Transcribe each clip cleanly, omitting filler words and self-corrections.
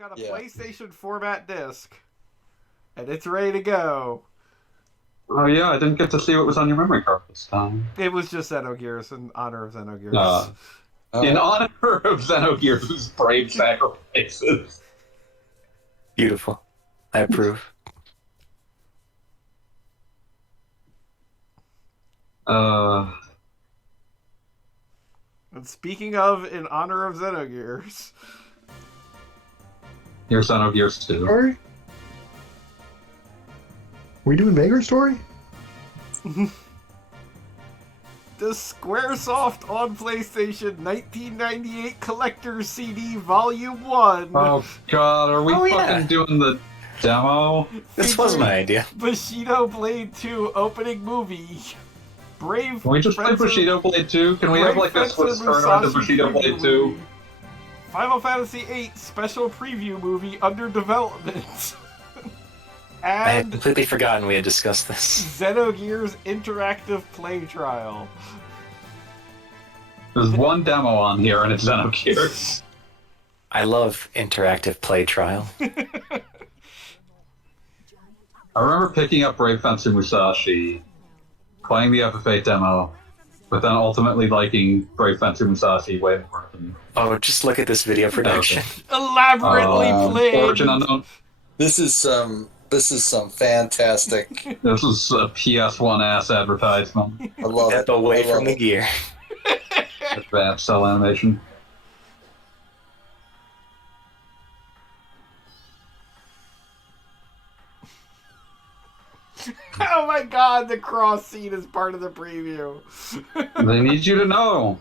got a PlayStation format disc, and it's ready to go. Oh yeah, I didn't get to see what was on your memory card this time. It was just Xenogears in honor of Xenogears. In honor of Xenogears' brave sacrifices. Beautiful. I approve. Uh, And speaking of in honor of Xenogears, here's Xenogears 2. Story? We doing Vagrant Story? the Squaresoft on PlayStation 1998 Collector's CD Volume 1. Oh god, are we Oh, yeah. fucking doing the demo? This was my idea. Bushido Blade 2 opening movie. Brave. Can we just play Fencer- Bushido Blade 2? Can we have like a Fencer Swiss tournament of Musashi Bushido Blade preview 2? movie. Final Fantasy VIII special preview movie under development. I had and completely forgotten we had discussed this. Xenogears interactive play trial. There's one demo on here and it's Xenogears. I love interactive play trial. I remember picking up Brave Fencer Musashi, playing the FFA demo, but then ultimately liking Brave Fencer Musashi way more than Oh, just look at this video production. Elaborately played. Origin Unknown. This is some fantastic. This is a PS1 ass advertisement. I love Step it. away I love from the it. gear. Advanced cell animation. Oh my god, the cross scene is part of the preview. They need you to know.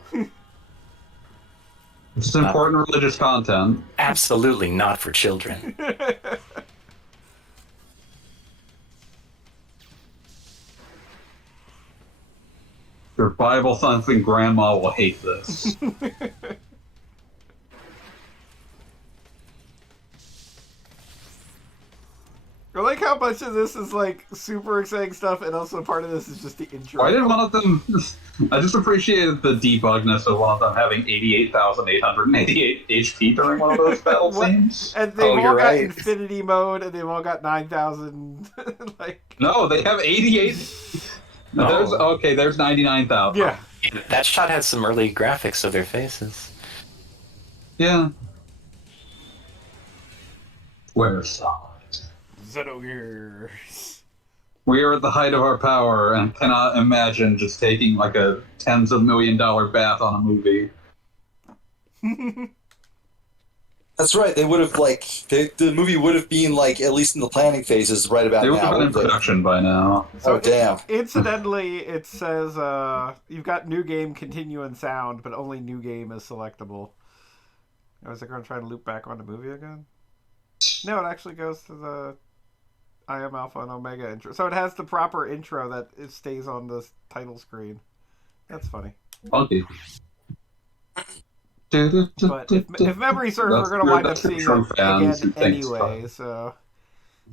It's important religious content. Absolutely not for children. Your Bible thumping grandma will hate this. I like how much of this is like super exciting stuff, and also part of this is just the intro. Why did one of them... I just appreciated the debugness of one of them having 88,888 HP during one of those battle What? scenes. And they've all you're got right. infinity mode, and they've all got 9,000. like, No, they have 88... No. There's 99,000. yeah. That shot had some early graphics of their faces. Yeah. Where's Solid? Xenogears. We are at the height of our power and cannot imagine just taking like a tens of $1 million bath on a movie. That's right. They would have the movie would have been like at least in the planning phases right about They would have now. been in wouldn't it? production by now. Oh damn! Incidentally, it says you've got new game continue in sound, but only new game is selectable. Was it going to try to loop back on the movie again? No, it actually goes to the I Am Alpha and Omega intro. So it has the proper intro that it stays on the title screen. That's funny. Funky. But if memory serves, we're going to wind up seeing true it fans again who think anyway. So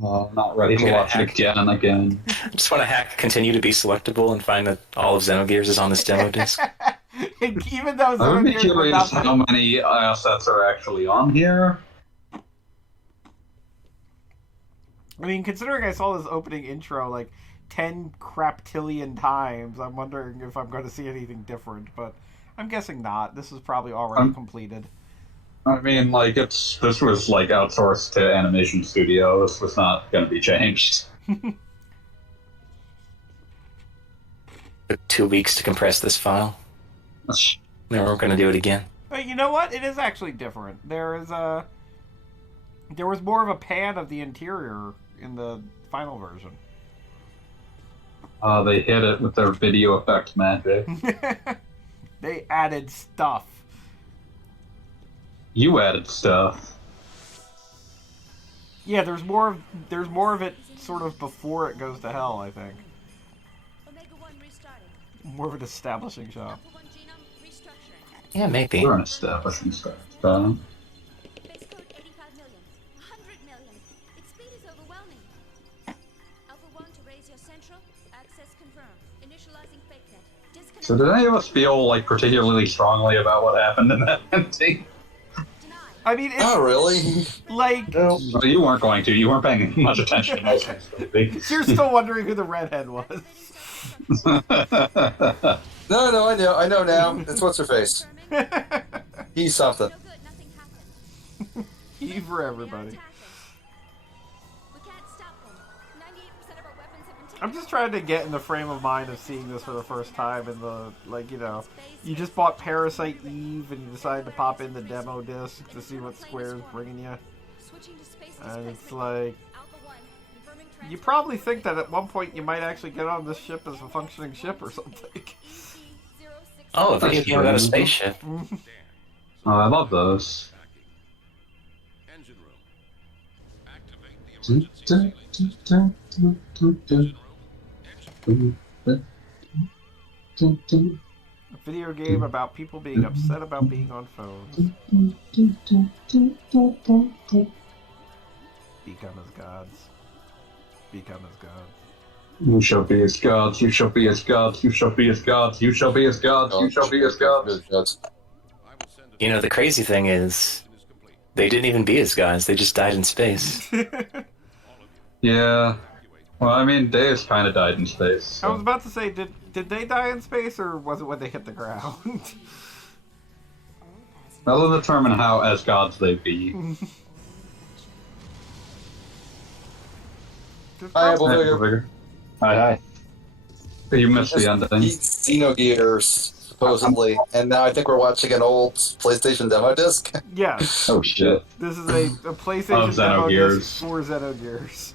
I'm not ready to I'm gonna watch it hack. again and again. I just want to hack continue to be selectable and find that all of Xenogears is on this demo disc. even though I would be Xenogears would curious not how many assets are actually on here. I mean, considering I saw this opening intro like 10 craptillion times, I'm wondering if I'm going to see anything different, but I'm guessing not. This is probably already completed. I mean, like, this was, like, outsourced to Animation Studio. This was not going to be changed. Took 2 weeks to compress this file. Then we're going to do it again. But you know what? It is actually different. There was more of a pan of the interior in the final version. They hit it with their video effect magic. They added stuff. You added stuff. Yeah, there's more of it sort of before it goes to hell, I think. More of an establishing shot. Yeah, maybe. We're an establishing stuff. So did any of us feel, like, particularly strongly about what happened in that ending? I mean, it's Not really. like No. Well, you weren't going to. You weren't paying much attention to most things. you're still wondering who the redhead was. No, I know now. It's what's her face. He's something. Eve for everybody. I'm just trying to get in the frame of mind of seeing this for the first time in the, like, you know, you just bought Parasite Eve and you decided to pop in the demo disc to see what Square's bringing you. And it's like, you probably think that at one point you might actually get on this ship as a functioning ship or something. Oh, a video game about a spaceship. Oh, I love those. A video game about people being upset about being on phones. Become as gods. Become as gods. You shall be as gods, you shall be as gods, you shall be as gods, you shall be as gods, you shall be as gods. You know, the crazy thing is, they didn't even be as guys. They just died in space. Yeah. Well, I mean, Deus kind of died in space. So. I was about to say, did they die in space, or was it when they hit the ground? That'll determine how as gods they be. Hi, Applefinger. Hi. You missed the ending. Xenogears, supposedly. And now I think we're watching an old PlayStation demo disc. Yes. Oh shit. This is a PlayStation demo disc for Xenogears.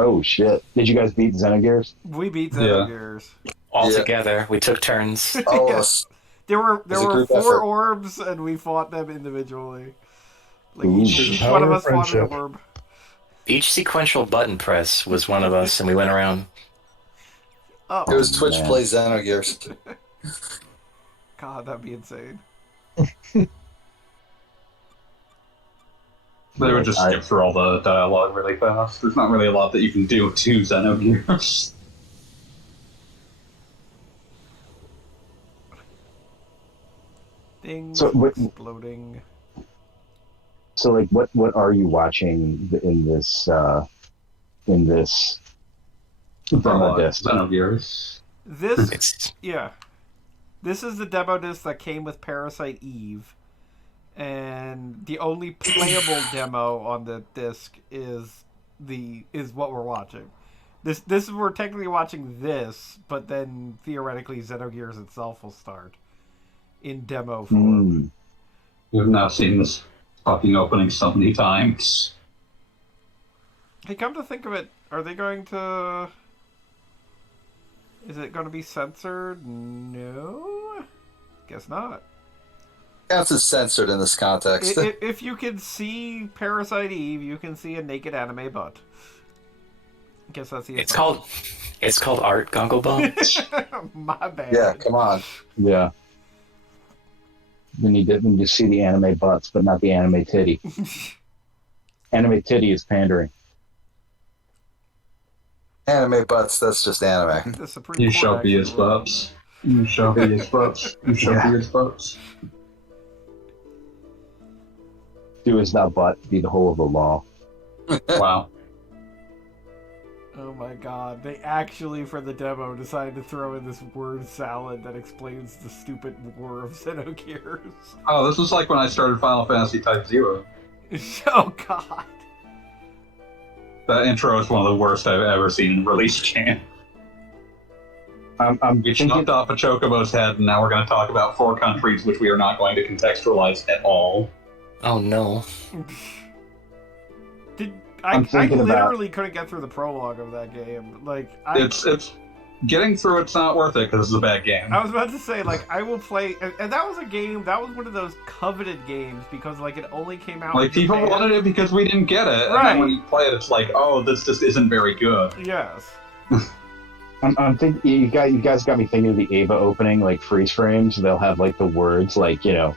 Oh shit! Did you guys beat Xenogears? We beat Xenogears. All together, we took turns. All of Yeah. us. There were a 4 group effort. orbs, and we fought them individually. Like Ooh. each Power one of of us fought an friendship. orb. Each sequential button press was one of us, and we went around. Oh, It was Twitch man. Plays Xenogears. God, that'd be insane. They would just skip through all the dialogue really fast. There's not really a lot that you can do to Xenogears. Things So, exploding. So, like, what are you watching in this demo disc? Xenogears. This, It's yeah. This is the demo disc that came with Parasite Eve. And the only playable demo on the disc is what we're watching. This we're technically watching this, but then theoretically Xenogears itself will start in demo form. We've now seen this fucking opening so many times. Hey, come to think of it, are they going to? Is it going to be censored? No, guess not. Counts as censored in this context. If you can see Parasite Eve, you can see a naked anime butt. Guess that's the. it's called Art Gogglebum. My bad. Yeah, come on. Yeah. Then you see the anime butts, but not the anime titty. Anime titty is pandering. Anime butts, that's just anime. The Supreme You Court shall be actually as ruled. butts. You shall be as butts. You shall be as butts. Do as thou butt be the whole of the law. Wow. Oh my god, they actually, for the demo, decided to throw in this word salad that explains the stupid war of Xenogears. Oh, this was like when I started Final Fantasy Type 0. Oh god. That intro is one of the worst I've ever seen in a release game. I'm We thinking, chopped off a chocobo's head, and now we're going to talk about 4 countries which we are not going to contextualize at all. Oh no. I I'm thinking about- literally couldn't get through the prologue of that game. Like, It's getting through it's not worth it because it's a bad game. I was about to say, like, I will play, and that was a game, that was one of those coveted games because, like, it only came out Like in people Japan. wanted it because we didn't get it, and Right. then when you play it, it's like, oh, this just isn't very good. Yes. I'm thinking you guys got me thinking of the Ava opening, like freeze frames. They'll have like the words like, you know,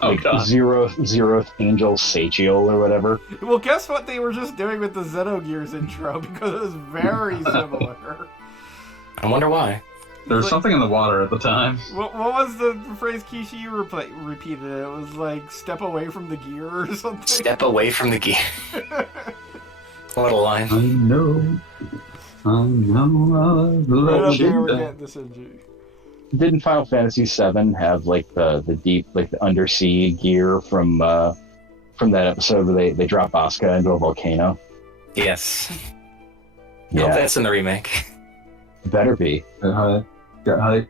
Oh like god. zeroth angel Sachiel or whatever. Well, guess what they were just doing with the Xenogears intro because it was very similar. I wonder why. There was something in the water at the time. What was the phrase Kishi you repeated? It was like, step away from the gear or something? Step away from the gear. What a line. I know I've Right up loved there, we're you. getting this NG. Didn't Final Fantasy VII have like the deep, like the undersea gear from that episode where they drop Asuka into a volcano? Yes. Yeah, Oh, that's in the remake. better be. Get hype.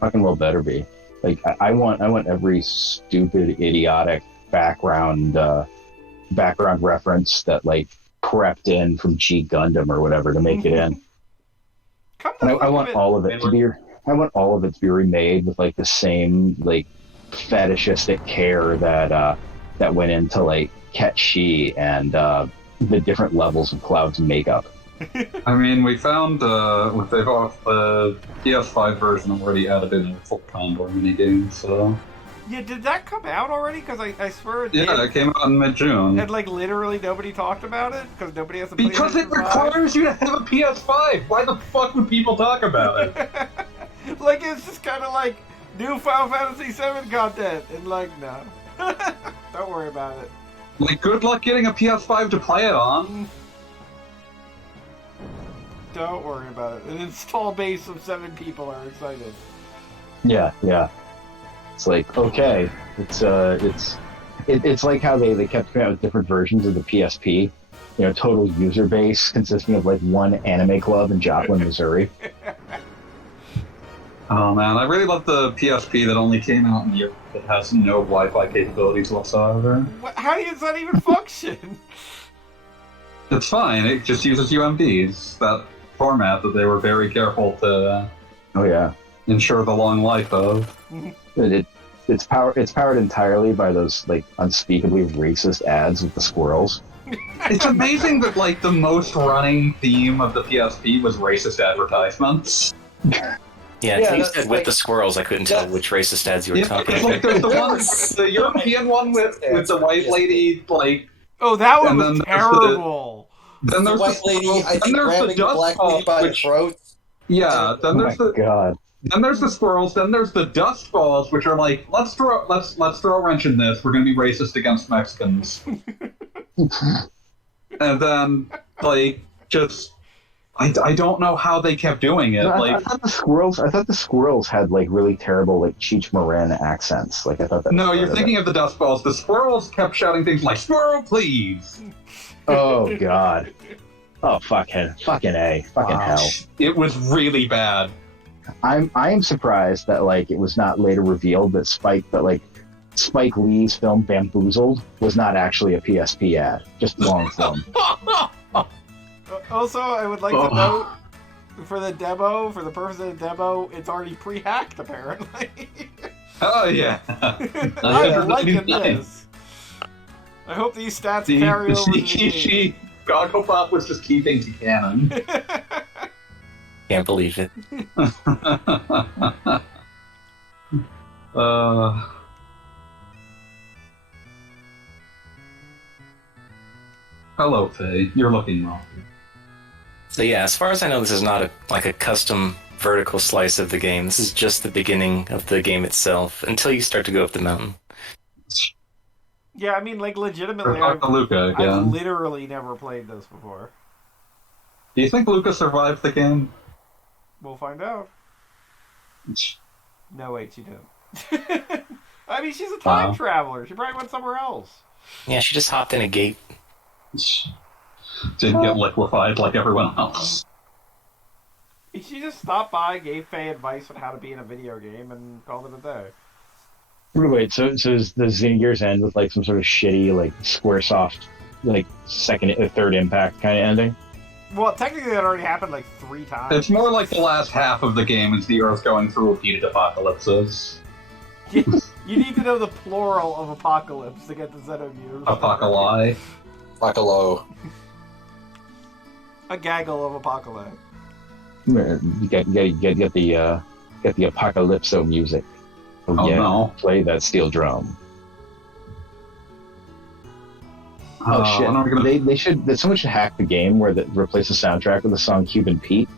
Fucking well better be. Like I want every stupid, idiotic background reference that like crept in from G Gundam or whatever to make it in. Come And to I think want of it, all of it to be. I want all of it to be remade with like the same like fetishistic care that went into like Ketchi and the different levels of Cloud's makeup. I mean, we found they've off the PS5 version already added in a full Condor minigame, so Yeah, did that come out already? Because I swear it did. yeah, it came out in mid-June. And like literally nobody talked about it? Because nobody has a Because it PlayStation 5? requires you to have a PS5. Why the fuck would people talk about it? Like, it's just kind of like new Final Fantasy VII content. And like, no. Don't worry about it. Like, good luck getting a PS5 to play it on. Don't worry about it. An install base of 7 people are excited. Yeah. It's like okay, it's like how they kept coming out with different versions of the PSP. You know, total user base consisting of like one anime club in Joplin, Missouri. Oh man, I really love the PSP that only came out in Europe that has no Wi-Fi capabilities whatsoever. How does that even function? It's fine, it just uses UMDs, that format that they were very careful to Oh yeah, ensure the long life of. it's powered entirely by those like unspeakably racist ads with the squirrels. It's amazing that like the most running theme of the PSP was racist advertisements. Yeah, Yeah, until you that's said like- with the squirrels, I couldn't tell which racist ads you were Yeah, talking it's about. like there's the one, the European one with the white lady, like. Oh, that one And was then there's terrible. Then The there's white lady, I then think, there's grabbing the black lady by the throat. Yeah, Oh my god. then there's the squirrels. Then there's the dust balls, which are like, let's throw a wrench in this. We're gonna be racist against Mexicans. And then like just. I don't know how they kept doing it. No, Like I thought the squirrels had like really terrible like Cheech Marin accents. Like I thought that. no, was you're part of thinking of the dust balls. The squirrels kept shouting things like "Squirrel, please!" it. Oh god. Oh fucking A. Fucking hell. It was really bad. I am surprised that like it was not later revealed that Spike Lee's film Bamboozled was not actually a PSP ad, just long film. Also, I would like to note, for the purpose of the demo, it's already pre-hacked, apparently. Oh yeah. I'm liking this. I hope these stats carry over to the game. Gogglebot was just keeping to canon. Can't believe it. Hello, Faye. You're looking well. So yeah, as far as I know, this is not a custom vertical slice of the game. This is just the beginning of the game itself until you start to go up the mountain. Yeah, I mean, like, legitimately, Talk to Luca I've again. literally never played this before. Do you think Luca survived the game? We'll find out. No, wait, she didn't. I mean, she's a time traveler. She probably went somewhere else. Yeah, she just hopped in a gate. Didn't get liquefied like everyone else. She just stopped by, gave Faye advice on how to be in a video game, and called it a day. Wait, so does the Xenogears end with like some sort of shitty like SquareSoft like third impact kind of ending? Well, technically that already happened like 3 times. It's more like the last half of the game is the Earth going through repeated apocalypses. You need to know the plural of apocalypse to get the Xenogears. Apocalypse. Fuckalo. A gaggle of apocalypse. You get the apocalypso music. Oh, no. Play that steel drum. Oh shit! When are we gonna... Someone should hack the game where replace the soundtrack with the song "Cuban Pete."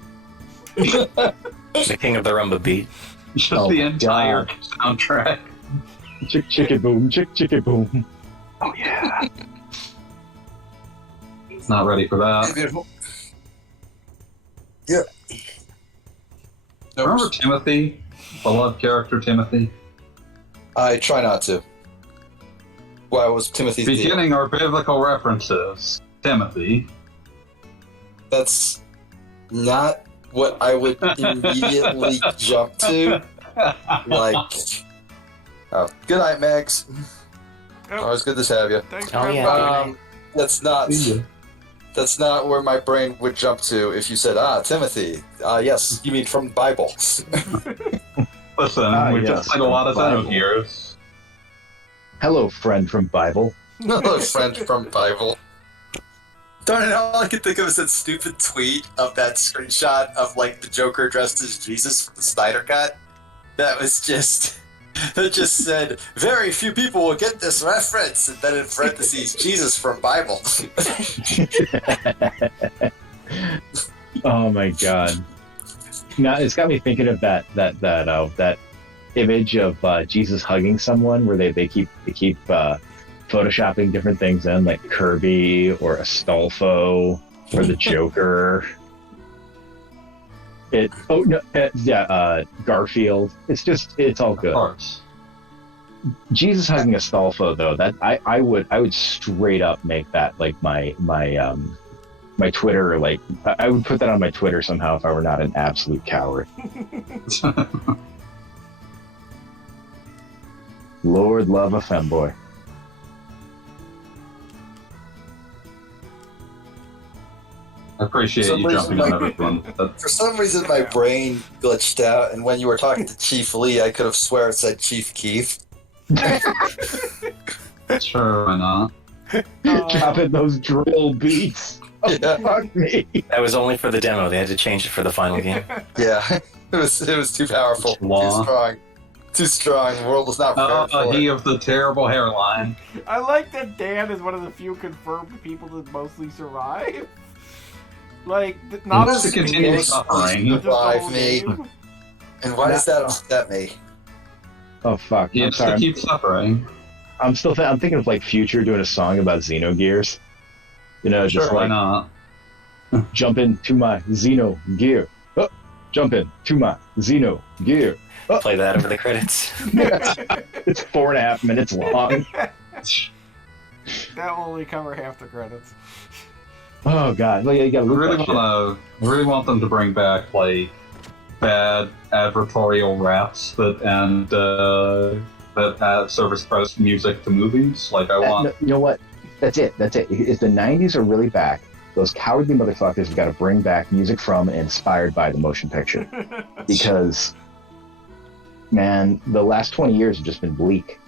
The king of the rumba beat. Just Oh the my entire God. soundtrack. Chick boom, chick boom. Oh yeah. Not ready for that. Yeah. Remember Timothy? Beloved character Timothy? I try not to. Why was Timothy's deal? Beginning our biblical references. Timothy. That's not what I would immediately jump to. Like, oh, good night, Max. Oh, Always good to have you. thanks Oh, for yeah. having me. That's not where my brain would jump to if you said, Timothy. Yes, you mean from the Bible. Listen, we yes, just played a lot of Bible. Xenogears. Hello, friend from Bible. Another friend from Bible. Darn it, all I can think of is that stupid tweet of that screenshot of, like, the Joker dressed as Jesus from the Snyder Cut. That was just... That just said, very few people will get this reference, and then in parentheses, Jesus from Bible. Oh my god! Now it's got me thinking of that image of Jesus hugging someone, where they keep photoshopping different things in, like Kirby or Astolfo or the Joker. Garfield. It's all Of good. course. Jesus hugging Astolfo, though, that I would straight up make that like my Twitter, like I would put that on my Twitter somehow if I were not an absolute coward. Lord love a femboy. I appreciate For some you jumping reason, on everyone. For some reason, my brain glitched out, and when you were talking to Chief Lee, I could have swear it said Chief Keef. Sure, why not? Dropping those drill beats. Oh, Yeah. fuck me. That was only for the demo. They had to change it for the final game. Yeah, it was too powerful, Wow. too strong. The world was not prepared for He it. of the terrible hairline. I like that Dan is one of the few confirmed people that mostly survive. Like, not Just as to continue suffering. just the whole Revive me. game. And why does that upset me? Oh fuck. He I'm has to sorry. keep suffering. I'm thinking of like Future doing a song about Xenogears. You know, Sure, just why like not? jump into my Xeno gear. Oh, jump into my Xeno gear. Play that over the credits. It's 4.5 minutes long. That will only cover half the credits. Oh god. Well, yeah, you gotta I look really want them to bring back like bad advertorial raps that add service press music to movies. Like I want. You know what? That's it. If the 90s are really back, those cowardly motherfuckers have got to bring back music from and inspired by the motion picture. Because, man, the last 20 years have just been bleak.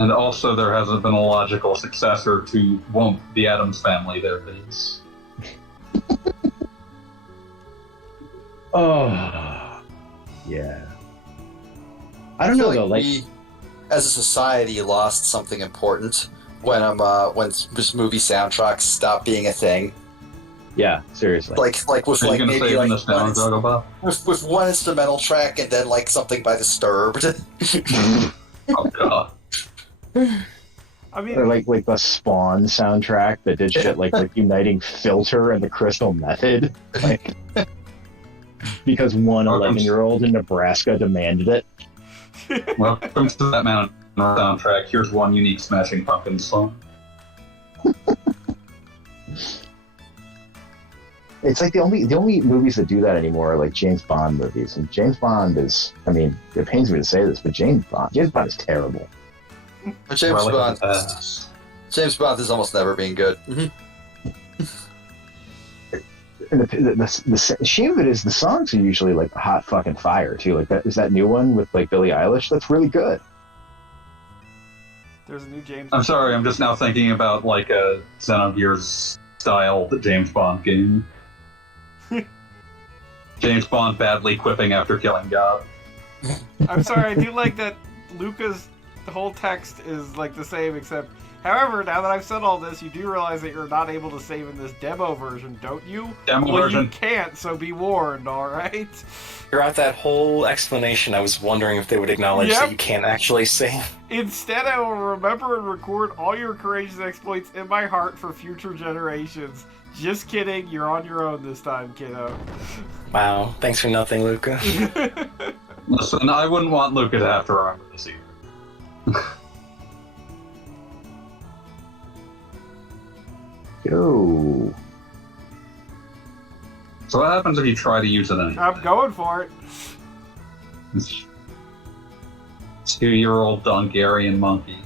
And also, there hasn't been a logical successor to Womp, the Addams Family. There is. Oh, yeah. I don't know though. Like, we, as a society, lost something important when this movie soundtracks stopped being a thing. yeah, seriously. Like with Are you like gonna maybe save like the Snow Juggle Bob? with one instrumental track and then like something by Disturbed. Oh god. I mean, Or like the Spawn soundtrack that did shit like Uniting Filter and the Crystal Method. Like, because one 11-year-old in Nebraska demanded it. Welcome to that Mountain soundtrack. Here's one unique Smashing Pumpkins song. It's like the only movies that do that anymore are like James Bond movies. And James Bond is, I mean, it pains me to say this, but James Bond is terrible. But Relic James Bond has almost never been good. And the shame of it is the songs are usually like hot fucking fire too. Like that new one with like Billie Eilish. That's really good. there's a new James. I'm sorry, I'm just now thinking about like a Xenogears style James Bond game. James Bond badly quipping after killing God. I'm sorry, I do like that Luca's whole text is like the same, except However, now that I've said all this, you do realize that you're not able to save in this demo version, don't you? Demo well, version. You can't, so be warned, alright? Throughout that whole explanation, I was wondering if they would acknowledge that you can't actually save. Instead, I will remember and record all your courageous exploits in my heart for future generations. Just kidding, you're on your own this time, kiddo. Wow, thanks for nothing, Luca. Listen, I wouldn't want Luca to have to remember this either. Yo. So what happens if you try to use it anyway? I'm going for it. 2-year-old Dongarian monkey.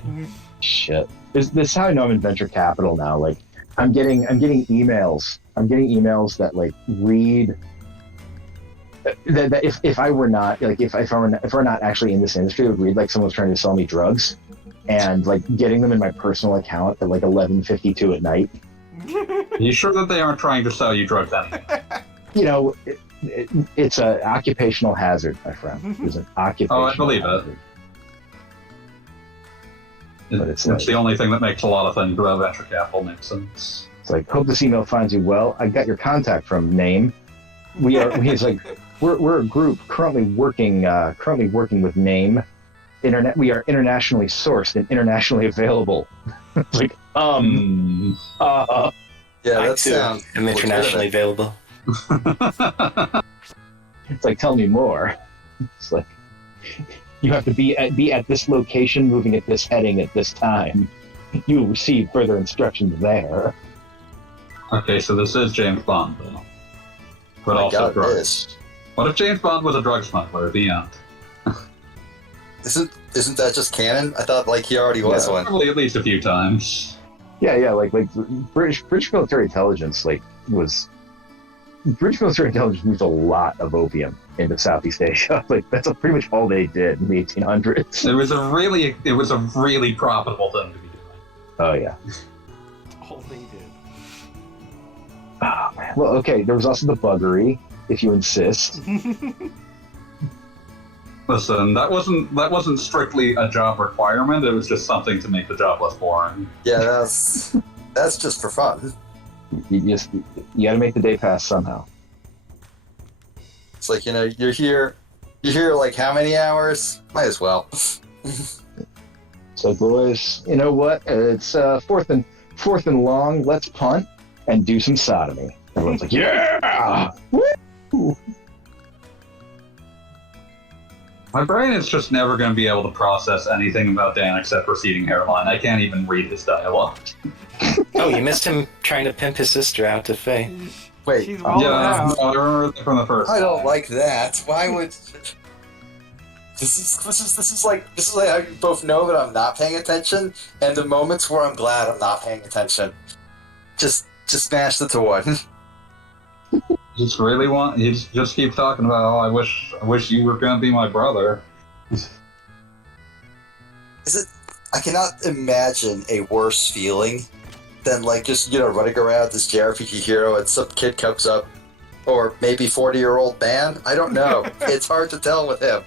Shit. This is how I know I'm in venture capital now. Like, I'm getting emails. I'm getting emails that like read that if I were not like if we're not actually in this industry, it would read like someone's trying to sell me drugs, and like getting them in my personal account at like 11:52 at night. Are you sure that they aren't trying to sell you drugs anyway? You know, it's an occupational hazard, my friend. It's an occupational I believe hazard. But It's like, the only thing that makes a lot of things about venture capital make sense. it's like, hope this email finds you well. I got your contact from Name. He's like, we're a group currently working with Name. We are internationally sourced and internationally available. It's like, Yeah, that sounds. I'm internationally available. It's like, tell me more. It's like, you have to be at this location, moving at this heading at this time. You will receive further instructions there. Okay, so this is James Bond, though. But My also God, drugs. this. What if James Bond was a drug smuggler at the end? Isn't that just canon? I thought like he already was one. Probably at least a few times. Yeah, like British military intelligence British military intelligence moved a lot of opium into Southeast Asia. Like that's pretty much all they did in the 1800s. It was a really profitable thing to be doing. Oh yeah. All they did. Oh, man. Well, okay. There was also the buggery, if you insist. Listen, that wasn't strictly a job requirement. It was just something to make the job less boring. Yeah, that's just for fun. You got to make the day pass somehow. It's like, you know, you're here like how many hours? Might as well. So boys, you know what? It's fourth and long. Let's punt and do some sodomy. Everyone's like, yeah! Woo! My brain is just never going to be able to process anything about Dan except receding hairline. I can't even read his dialogue. Oh, you missed him trying to pimp his sister out to Faye. Wait, She's rolling out. No, I remember that from the first I don't time. like that. Why would this is like how you both know that I'm not paying attention, and the moments where I'm glad I'm not paying attention. Just smash it to one. You just keep talking about, oh, I wish you were going to be my brother. I cannot imagine a worse feeling than like just, you know, running around this JRPG hero and some kid comes up, or maybe 40-year-old man. I don't know. It's hard to tell with him.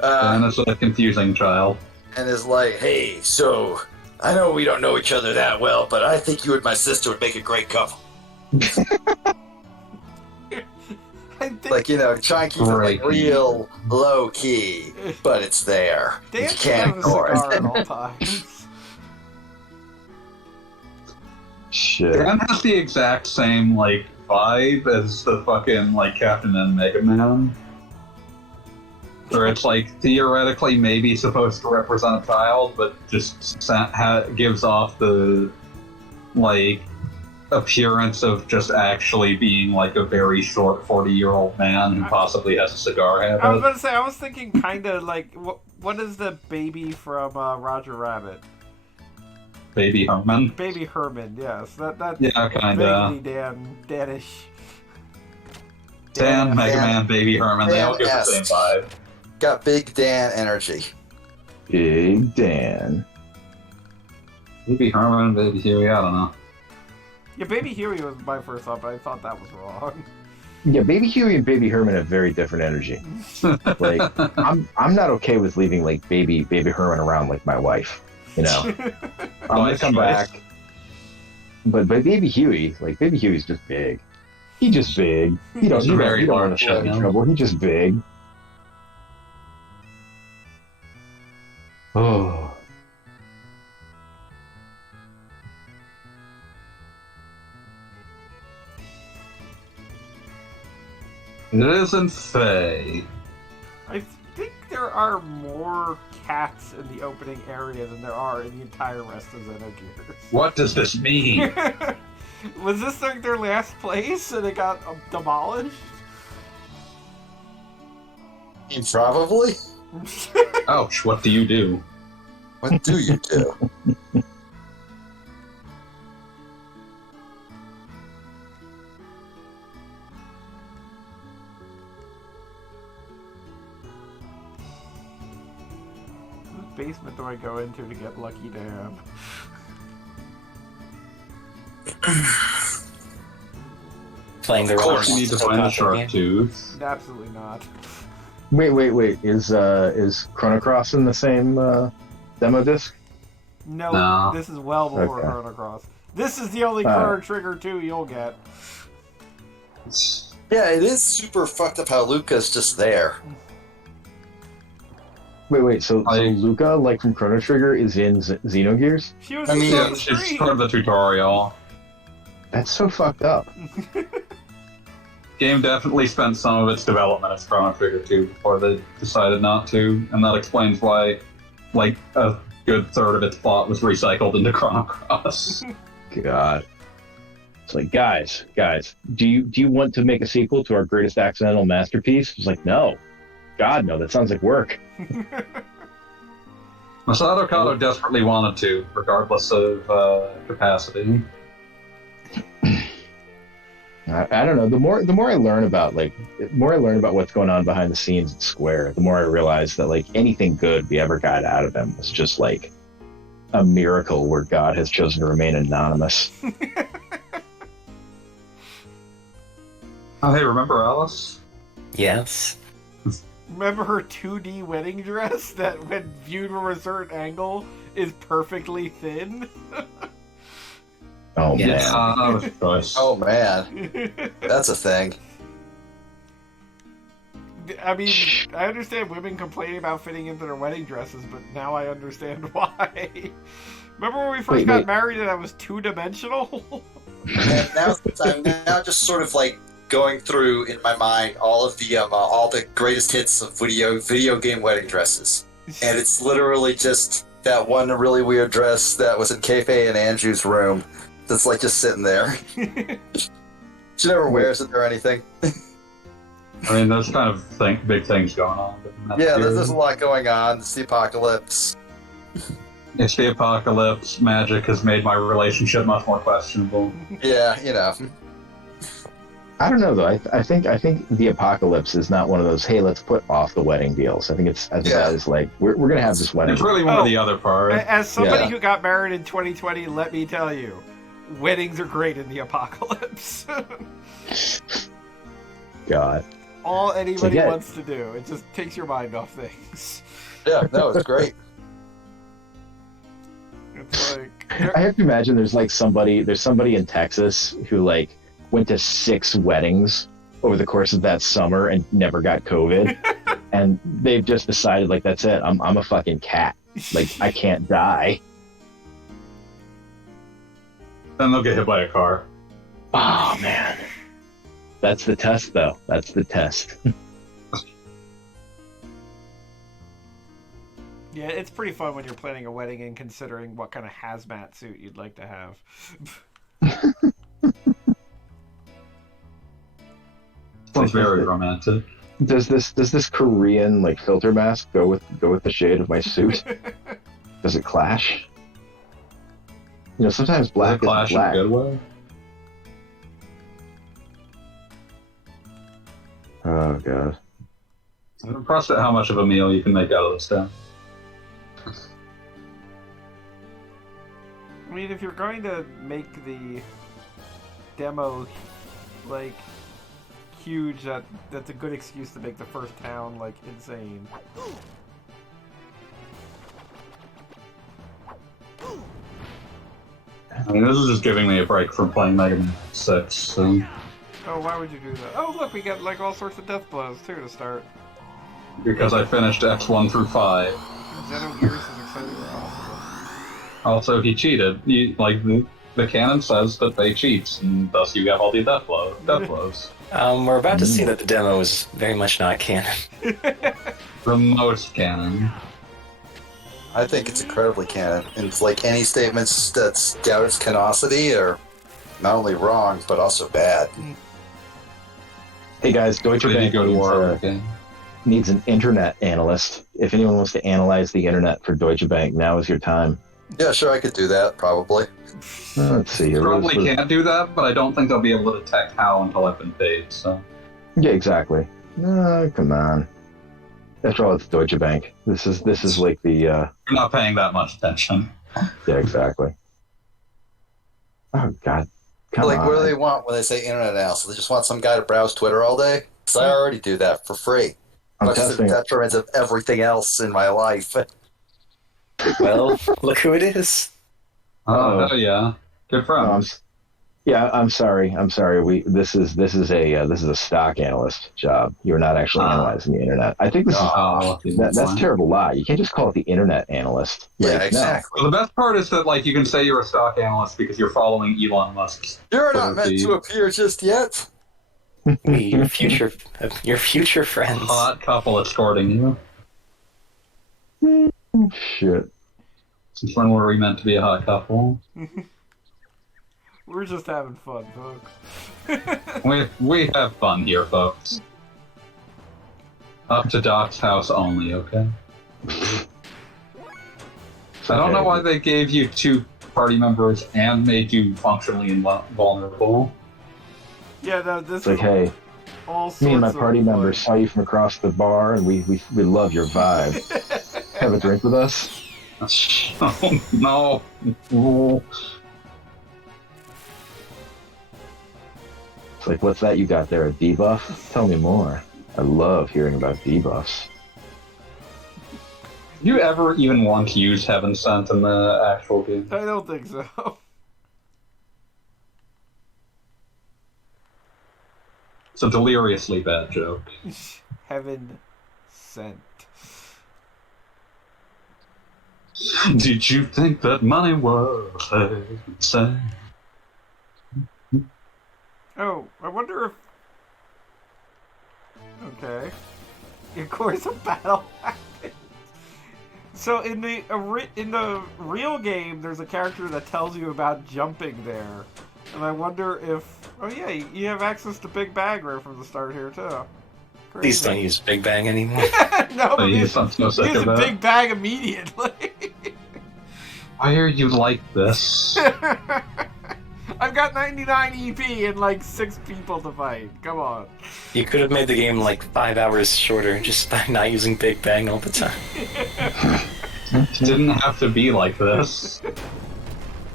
Dan is a confusing child. And is like, hey, so I know we don't know each other that well, but I think you and my sister would make a great couple. I think Like, you know, try and keep it like real low key, but it's there. Dan You should can't have a ignore cigar it. at all times. Shit. Dan has the exact same, like, vibe as the fucking, like, Captain and Mega Man. Where it's, like, theoretically maybe supposed to represent a child, but just gives off the, like, appearance of just actually being, like, a very short 40-year-old man who possibly has a cigar I was habit. about to say, I was thinking kind of like, what is the baby from Roger Rabbit? Baby Herman. Baby Herman, yes. That Yeah, kinda. vaguely Danish. Dan, Mega Man, Baby Herman, they all give the same vibe. Got Big Dan energy. Big Dan. Baby Herman, Baby Huey, I don't know. Yeah, Baby Huey was my first thought, but I thought that was wrong. Yeah, Baby Huey and Baby Herman have very different energy. Like, I'm not okay with leaving like baby Herman around like my wife. You know, I'm gonna come back. But Baby Huey, like Baby Huey's just big. He just big. He don't want to show any trouble. He just big. Oh. It isn't Faye. I think there are more cats in the opening area than there are in the entire rest of Xenogears. What does this mean? Was this like their last place and it got demolished? Probably. Ouch, what do you do? What do you do? Whose basement do I go into to get Lucky Dam? Playing the Of role course, you need to find the shark tooth. Absolutely not. Wait. Is Chrono Cross in the same demo disc? No, this is well before Okay. Chrono Cross. This is the only Chrono Trigger 2 you'll get. Yeah, it is super fucked up how Luca's just there. Wait. So Luca, like from Chrono Trigger, is in Xenogears? She was I mean, on Yeah, the she's street. part of the tutorial. That's so fucked up. Game definitely spent some of its development as Chrono Trigger 2 before they decided not to, and that explains why, like, a good third of its plot was recycled into Chrono Cross. God. It's like, guys, do you want to make a sequel to our greatest accidental masterpiece? It's like, no. God, no, that sounds like work. Masato Kato desperately wanted to, regardless of capacity. I don't know. The more I learn about what's going on behind the scenes at Square, the more I realize that like anything good we ever got out of him was just like a miracle where God has chosen to remain anonymous. Oh, hey, remember Alice? Yes. Remember her 2D wedding dress that, when viewed from a certain angle, is perfectly thin? Oh Yes. man. That was a choice. Oh man, that's a thing. I mean, I understand women complaining about fitting into their wedding dresses, but now I understand why. Remember when we first got married and I was two-dimensional? And now I'm now just sort of like going through in my mind all the greatest hits of video game wedding dresses, and it's literally just that one really weird dress that was in Keife and Andrew's room that's like just sitting there. She never wears it or anything. I mean, there's kind of big things going on. But Yeah, there's a lot going on. It's the apocalypse. It's the apocalypse. Magic has made my relationship much more questionable. Yeah, you know. I don't know though. I think the apocalypse is not one of those. Hey, let's put off the wedding deals. I think that is like we're gonna have this wedding. It's really one of the other parts. As somebody Yeah. who got married in 2020, let me tell you, weddings are great in the apocalypse. God. All anybody yeah. wants to do. It just takes your mind off things. Yeah, no, it's great. It's like... I have to imagine there's somebody in Texas who like went to 6 weddings over the course of that summer and never got COVID, and they've just decided like that's it. I'm a fucking cat. Like I can't die. Then they'll get hit by a car. Oh man, that's the test though. That's the test. Yeah, it's pretty fun when you're planning a wedding and considering what kind of hazmat suit you'd like to have. Sounds very romantic. Does this Korean like filter mask go with the shade of my suit? Does it clash? You know, sometimes black is Clash in a black. good way. Oh god. I'm impressed at how much of a meal you can make out of this stuff. I mean, if you're going to make the demo like huge, that's a good excuse to make the first town like insane. I mean, this is just giving me a break from playing Mega Man 6, so... Oh, why would you do that? Oh, look, we got like all sorts of death blows too to start. Because I finished X1 through 5. Xenogears is exciting as possible. Also, he cheated. The canon says that they cheat, and thus you have all the death blows. We're about to see that the demo is very much not canon. The most canon. I think it's incredibly canon. And like any statements that doubt its canonicity are not only wrong, but also bad. Hey guys, Deutsche Ready to Bank go to war again. needs an internet analyst. If anyone wants to analyze the internet for Deutsche Bank, now is your time. Yeah, sure, I could do that, probably. Let's see here. Probably can't do that, but I don't think I'll be able to detect how until I've been paid, so... Yeah, exactly. Come on. After all, it's Deutsche Bank. This is like the... You're not paying that much attention. Yeah, exactly. Oh, God. Come on. What do they want when they say internet analysis? They just want some guy to browse Twitter all day? Because I already do that for free. I'm Much to the testing it. detriment of everything else in my life. Well, look who it is. Oh, yeah. Good friends. I'm sorry. This is a stock analyst job. You're not actually analyzing the internet. I think this is that's a terrible lie. You can't just call it the internet analyst. Yeah, Like, exactly. Well, the best part is that, you can say you're a stock analyst because you're following Elon Musk's... You're not meant to appear just yet. Your future friends. Hot couple escorting you. No. Shit. Since when were we meant to be a hot couple? We're just having fun, folks. We have fun here, folks. Up to Doc's house only, okay? I don't know why they gave you 2 party members and made you functionally invulnerable. Yeah, no, this It's like, is hey, all sorts me and my of, party members saw you from across the bar, and we love your vibe. Have a drink with us? Oh, no. Ooh. It's like, what's that you got there, a debuff? Tell me more. I love hearing about debuffs. Did you ever even want to use Heaven Sent in the actual game? I don't think so. It's a deliriously bad joke. Heaven sent. Did you think that money was heaven sent? Oh, I wonder if... Okay. Of course, a battle happens. So in the real game, there's a character that tells you about jumping there, and I wonder if... Oh yeah, you have access to Big Bang right from the start here too. Crazy. Please don't use Big Bang anymore. No, but Use a Big Bang immediately. Why are you like this? I've got 99 EP and like 6 people to fight. Come on. You could have made the game 5 hours shorter just by not using Big Bang all the time. It didn't have to be like this.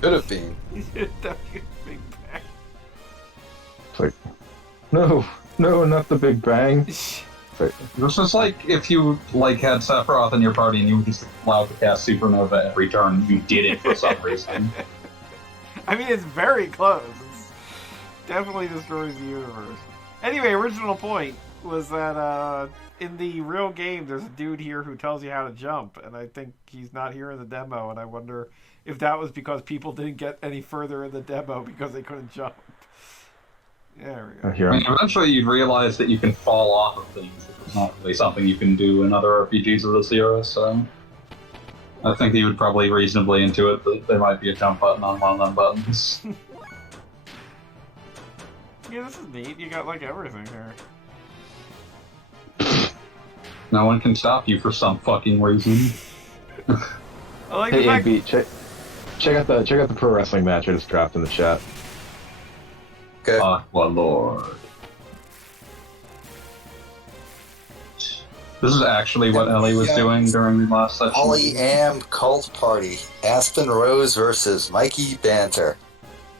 Could have been. Big Bang. It's like, no, not the Big Bang. This is like if you had Sephiroth in your party and you were just allowed to cast Supernova every turn. You did it for some reason. I mean, it's very close. It's definitely destroys the universe. Anyway, original point was that in the real game, there's a dude here who tells you how to jump, and I think he's not here in the demo, and I wonder if that was because people didn't get any further in the demo because they couldn't jump. Yeah, there we go. Here, I mean, eventually you'd realize that you can fall off of things. It's not really something you can do in other RPGs of this era, so... I think you would probably reasonably intuit that there might be a jump button on one of them buttons. Yeah, this is neat. You got everything here. No one can stop you for some fucking reason. I like hey, the fact... AB, check out the pro wrestling match I just dropped in the chat. Okay. Aqua Lord. This is actually what Elly was doing during the last session. Ollie Am Cult Party. Aspen Rose versus Mikey Banter.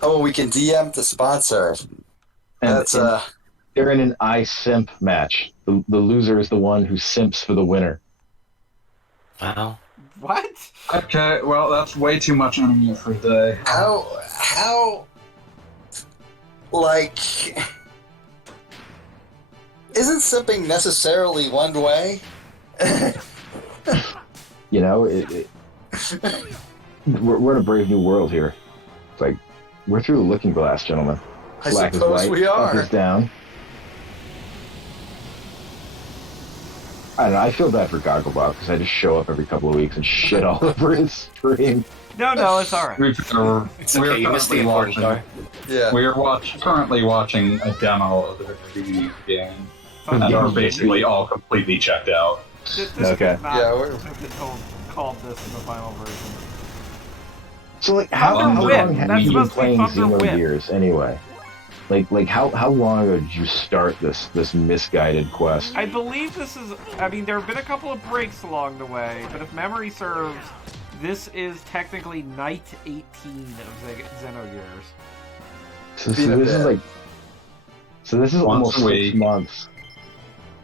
Oh, we can DM the sponsor. And That's they're in an I simp match. The loser is the one who simps for the winner. Wow. What? Okay, well, that's way too much anime for a day. How, like, isn't simping necessarily one way? You know, we're in a brave new world here. It's like, we're through the looking glass, gentlemen. I Black is suppose white, we up are. is down. I don't know, I feel bad for Gogglebop because I just show up every couple of weeks and shit all over his screen. No, it's alright. It's okay, you missed the important part. Yeah. We are currently watching a demo of the review game, and are basically all completely checked out. This Okay. could not Yeah, we're- have been called this in the final version. So, like, how Thunder long Whip. have That's you been supposed to be playing Thunder Whip. Xenogears anyway? Like how long ago did you start this misguided quest? I believe this is... I mean, there have been a couple of breaks along the way, but if memory serves, this is technically Night 18 of Xenogears. So Been a this is bit. like... So this is Once almost a 6 week. months.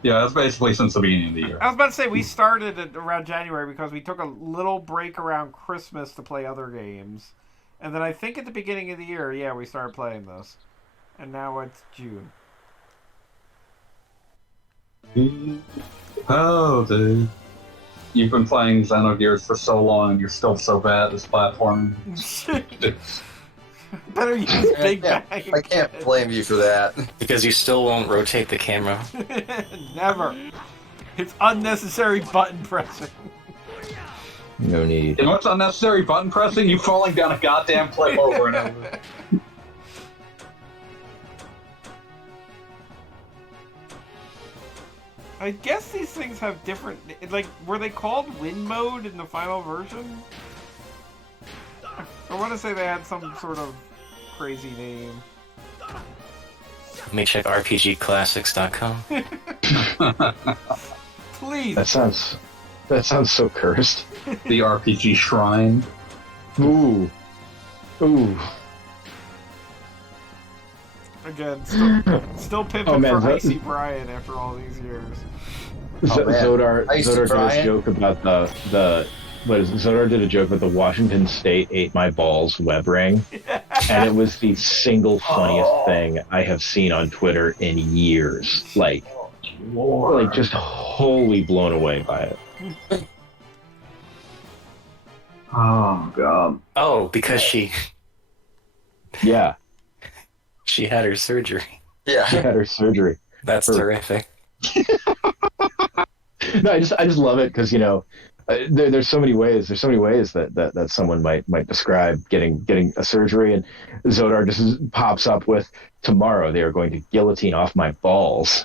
Yeah, that's basically since the beginning of the year. I was about to say, we started at around January because we took a little break around Christmas to play other games. And then I think at the beginning of the year, yeah, we started playing this. And now it's June. Oh, dude. You've been playing Xenogears for so long, and you're still so bad at this platform. Better use Big Yeah, Bang. I can't blame you for that. Because you still won't rotate the camera. Never. It's unnecessary button pressing. No need. You know what's unnecessary button pressing? You falling down a goddamn cliff over and over. I guess these things have different... Like, were they called Wind Mode in the final version? I want to say they had some sort of crazy name. Let me check RPGClassics.com. Please. That sounds so cursed. The RPG Shrine. Ooh. Again, still pimping Oh, man, for that- Icy Brian after all these years. Oh, man. Zodar Icy did a Brian? joke about the what is it? Zodar did a joke about the Washington State ate my balls web ring, and it was the single funniest thing I have seen on Twitter in years. Like just wholly blown away by it. Oh, God. Oh, because she Yeah, had her surgery. she Yeah. had her surgery. That's Her- terrific. No, I just love it because there's so many ways. There's so many ways that someone might describe getting a surgery, and Zodar just pops up with, "Tomorrow they are going to guillotine off my balls."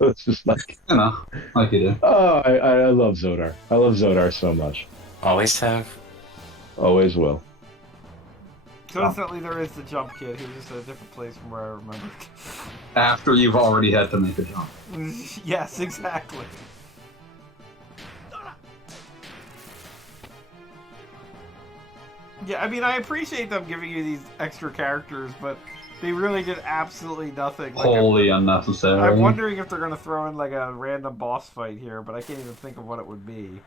It's just like, You know, like you do. oh, I love Zodar. I love Zodar so much. Always have. Always will. Coincidentally, there is the jump kid who's just at a different place from where I remembered. After you've already had to make a jump. Yes, exactly. Yeah, I mean, I appreciate them giving you these extra characters, but they really did absolutely nothing. Like, Wholly unnecessary. I'm wondering if they're going to throw in like a random boss fight here, but I can't even think of what it would be.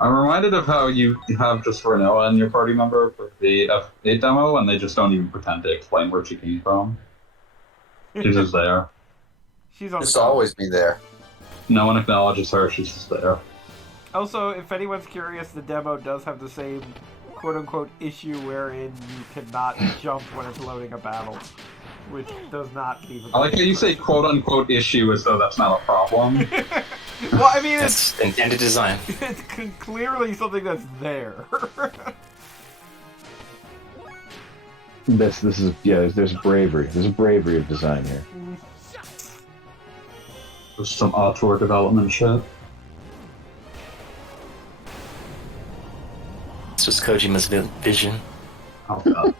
I'm reminded of how you have just Renoa in your party member for the F8 demo, and they just don't even pretend to explain where she came from. She's just there. She's on Just the always be there. No one acknowledges her, she's just there. Also, if anyone's curious, the demo does have the same quote-unquote issue wherein you cannot jump when it's loading a battle, which does not even... I like how you say quote-unquote issue as though that's not a problem. Well, I mean, That's intended design. it's clearly something that's there. This is There's bravery. There's a bravery of design here. There's some auteur development shit. It's just Kojima's vision. Oh, God.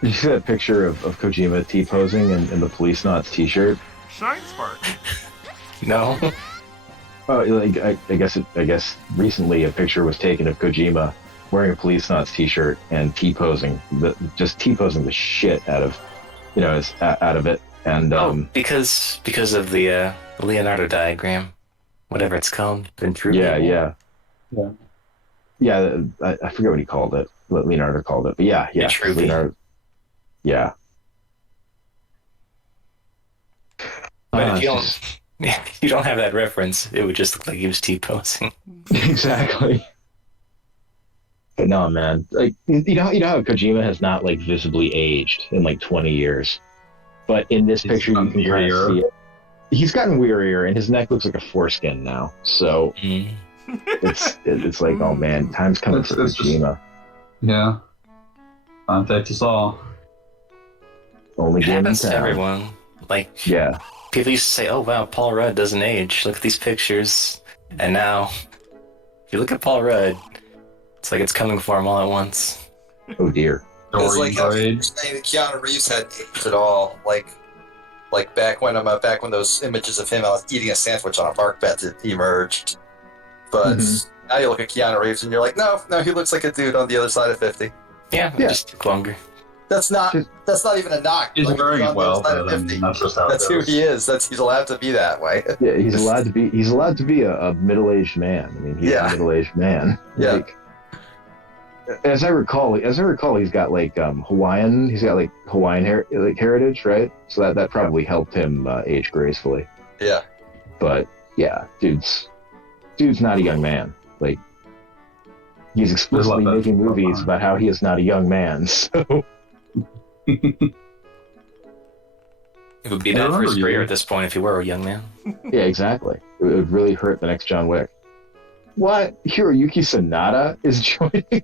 Did you see that picture of Kojima T-posing in the Police Knots T-shirt? Shine Spark. No? Oh, like I guess recently a picture was taken of Kojima wearing a Police Knots T-shirt and T-posing, just T-posing the shit out of, out of it, and Because of the The Leonardo diagram, whatever it's called. Venturi. Yeah. I forget what he called it. What Leonardo called it, but yeah. Vitruvi. Leonardo. Yeah. But if you don't have that reference, it would just look like he was T-posing. Exactly. But no, man. Like you know how Kojima has not like visibly aged in like 20 years, but in this picture you can kind of see it. He's gotten wearier, and his neck looks like a foreskin now. So it's like, oh man, time's coming for Kojima. Yeah. Contact us all. Only It happens to everyone. Like, yeah. People used to say, "Oh wow, Paul Rudd doesn't age. Look at these pictures." And now, if you look at Paul Rudd, it's like it's coming for him all at once. Oh dear. It's like how you're saying that Keanu Reeves hadn't aged at all. Like back when those images of him eating a sandwich on a park bench emerged. But now you look at Keanu Reeves and you're like, no, he looks like a dude on the other side of 50. Yeah. Just took longer. That's not even a knock. He's like, very well, but that's just how that's who he is. He's allowed to be that way. Yeah, he's allowed to be a middle-aged man. I mean, he's a middle-aged man. Yeah. Like, as I recall, he's got like Hawaiian. He's got like Hawaiian heritage, right? So that probably helped him age gracefully. Yeah. But yeah, dude's not a young man. Like, he's explicitly making movies about how he is not a young man. So. It would be bad for his career at this point if he were a young man. Yeah, exactly. It would really hurt the next John Wick. What? Hiroyuki Sanada is joining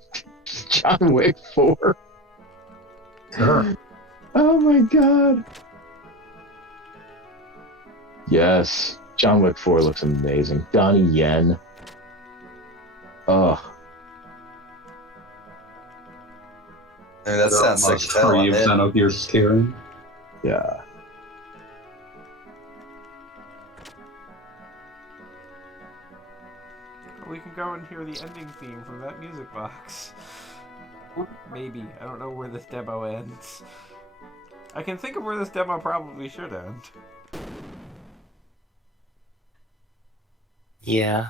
John Wick 4? Sure. Oh my god. Yes. John Wick 4 looks amazing. Donnie Yen. Ugh. I mean, that sounds sick as hell. Xenogears is carrying. Yeah. We can go and hear the ending theme from that music box. Maybe. I don't know where this demo ends. I can think of where this demo probably should end. Yeah.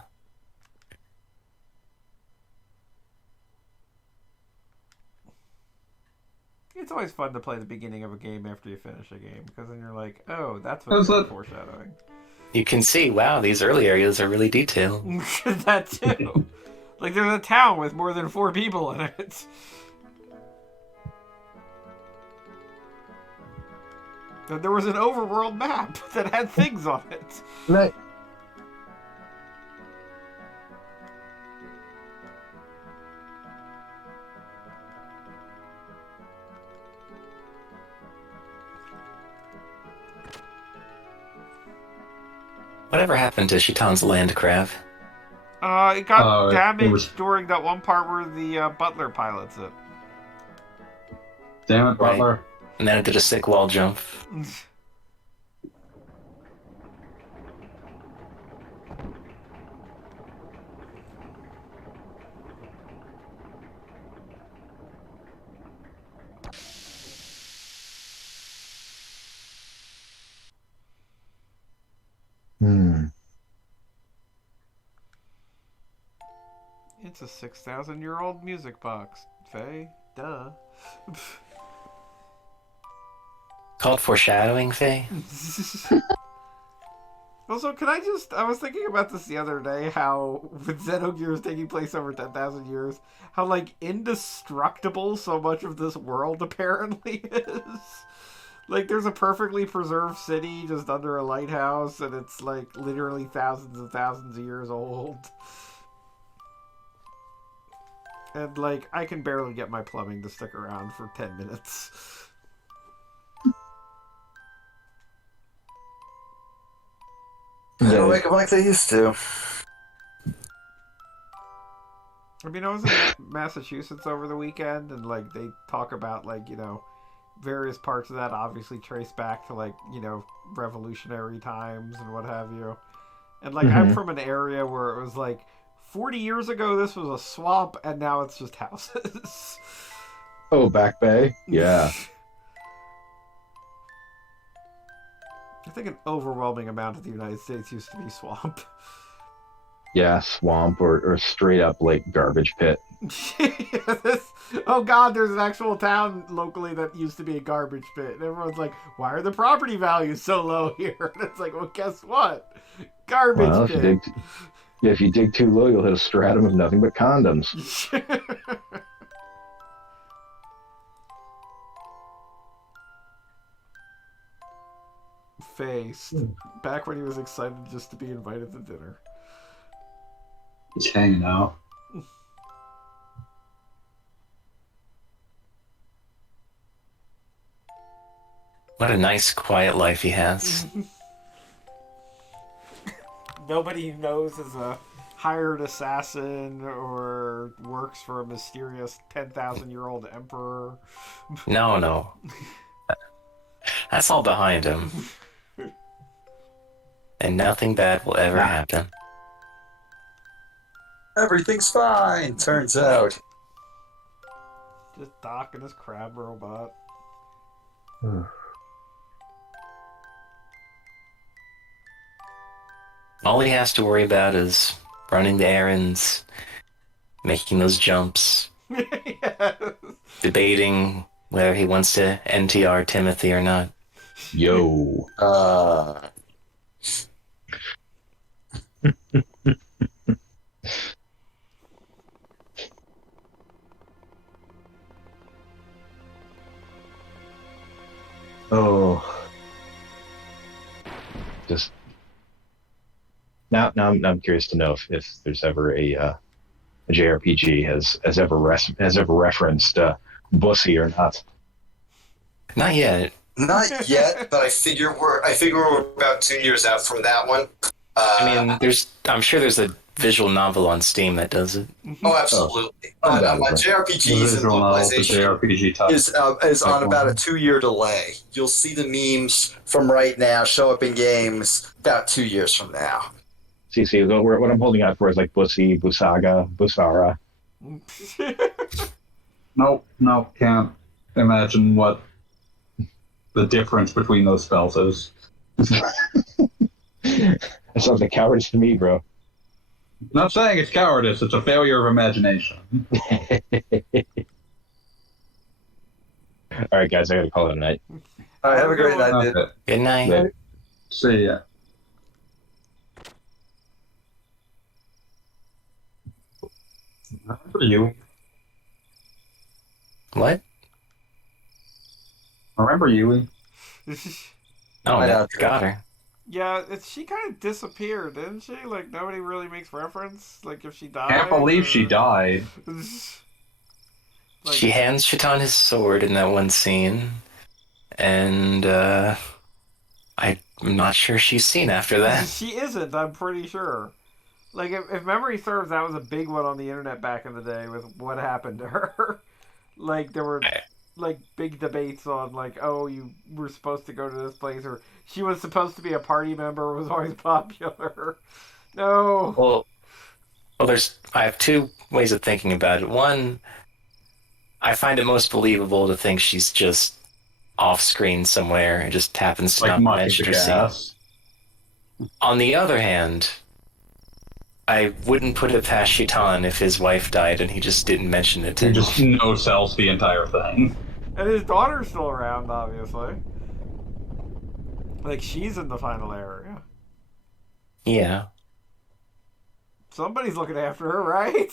It's always fun to play the beginning of a game after you finish a game, because then you're like, oh, that's what they're foreshadowing. You can see, wow, these early areas are really detailed. That too. Like, there's a town with more than 4 people in it. But there was an overworld map that had things on it. Right. Whatever happened to Shitan's land crab? It got damaged during that one part where the butler pilots it. Damn it, Butler. Right. And then it did a sick wall jump. It's a 6,000-year-old music box, Faye. Duh. Called foreshadowing, Faye? Also, I was thinking about this the other day, how with Xenogears taking place over 10,000 years, how, like, indestructible so much of this world apparently is. Like, there's a perfectly preserved city just under a lighthouse, and it's, like, literally thousands and thousands of years old. And, like, I can barely get my plumbing to stick around for 10 minutes. They don't make them like they used to. I mean, I was in Massachusetts over the weekend, and, like, they talk about, like, you know, various parts of that obviously trace back to, like, you know, revolutionary times and what have you. And, like, I'm from an area where it was, like, 40 years ago this was a swamp, and now it's just houses. Oh, Back Bay? Yeah. I think an overwhelming amount of the United States used to be swamp. Yeah, swamp or straight up like garbage pit. Oh god, there's an actual town locally that used to be a garbage pit. And everyone's like, why are the property values so low here? And it's like, well, guess what? Garbage Well, pit. if you dig too low, you'll hit a stratum of nothing but condoms. Feiest. Back when he was excited just to be invited to dinner. He's hanging out. What a nice, quiet life he has. Nobody he knows is a hired assassin or works for a mysterious 10,000-year-old emperor. No. That's all behind him. And nothing bad will ever happen. Everything's fine, turns out. Just Doc and his crab robot. All he has to worry about is running the errands, making those jumps, Yes. debating whether he wants to NTR Timothy or not. Yo. Oh. Just now I'm curious to know if there's ever a JRPG has ever referenced Bussy or not. Not yet. Not yet, but I figure we're about 2 years out from that one. I mean, I'm sure there's a visual novel on Steam that does it. Oh, absolutely. But JRPGs and Visual novel, the localization JRPG type. is on about a 2-year delay. You'll see the memes from right now show up in games about 2 years from now. See, what I'm holding out for is like Bussy, Busaga, Busara. Nope, can't imagine what the difference between those spells is. That sounds like cowardice to me, bro. Not saying it's cowardice, it's a failure of imagination. All right, guys, I gotta call it a night. All right, have a great night, dude. Okay. Good night. Later. See ya. Remember you? What? Remember you? Oh, I that know. got her. Yeah, she kind of disappeared, didn't she? Like, nobody really makes reference. Like, if she died. Can't believe she or- died. Like, She hands Chiton his sword in that one scene, and I'm not sure she's seen after that. She isn't, I'm pretty sure. Like, if memory serves, that was a big one on the internet back in the day with what happened to her. Like, there were, like, big debates on, like, oh, you were supposed to go to this place, or she was supposed to be a party member, was always popular. No. Well, I have two ways of thinking about it. One, I find it most believable to think she's just off screen somewhere and just happens to Like not much mention of her the scene. gas. On the other hand, I wouldn't put it past Chiton if his wife died and he just didn't mention it to He him. just no-sells the entire thing. And his daughter's still around, obviously. Like, she's in the final area. Yeah. Somebody's looking after her, right?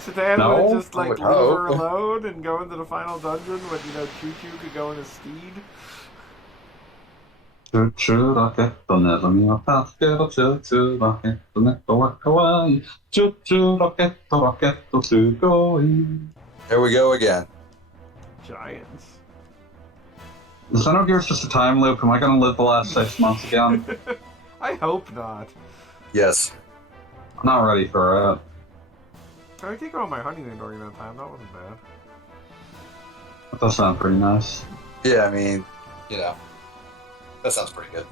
Sedan No, would just, I like, would leave her hope. alone and go into the final dungeon when, Choo-Choo could go in his steed. Choo-choo, rocketto, never mio paschero, choo-choo, rocketto, netto, walk away. Choo-choo, rocketto, rocketto, to go in. Here we go again. Giants. Is Xenogears just a time loop? Am I gonna live the last 6 months again? I hope not. Yes. I'm not ready for it. I did go on my honeymoon during that time. That wasn't bad. That does sound pretty nice. Yeah, I mean, that sounds pretty good.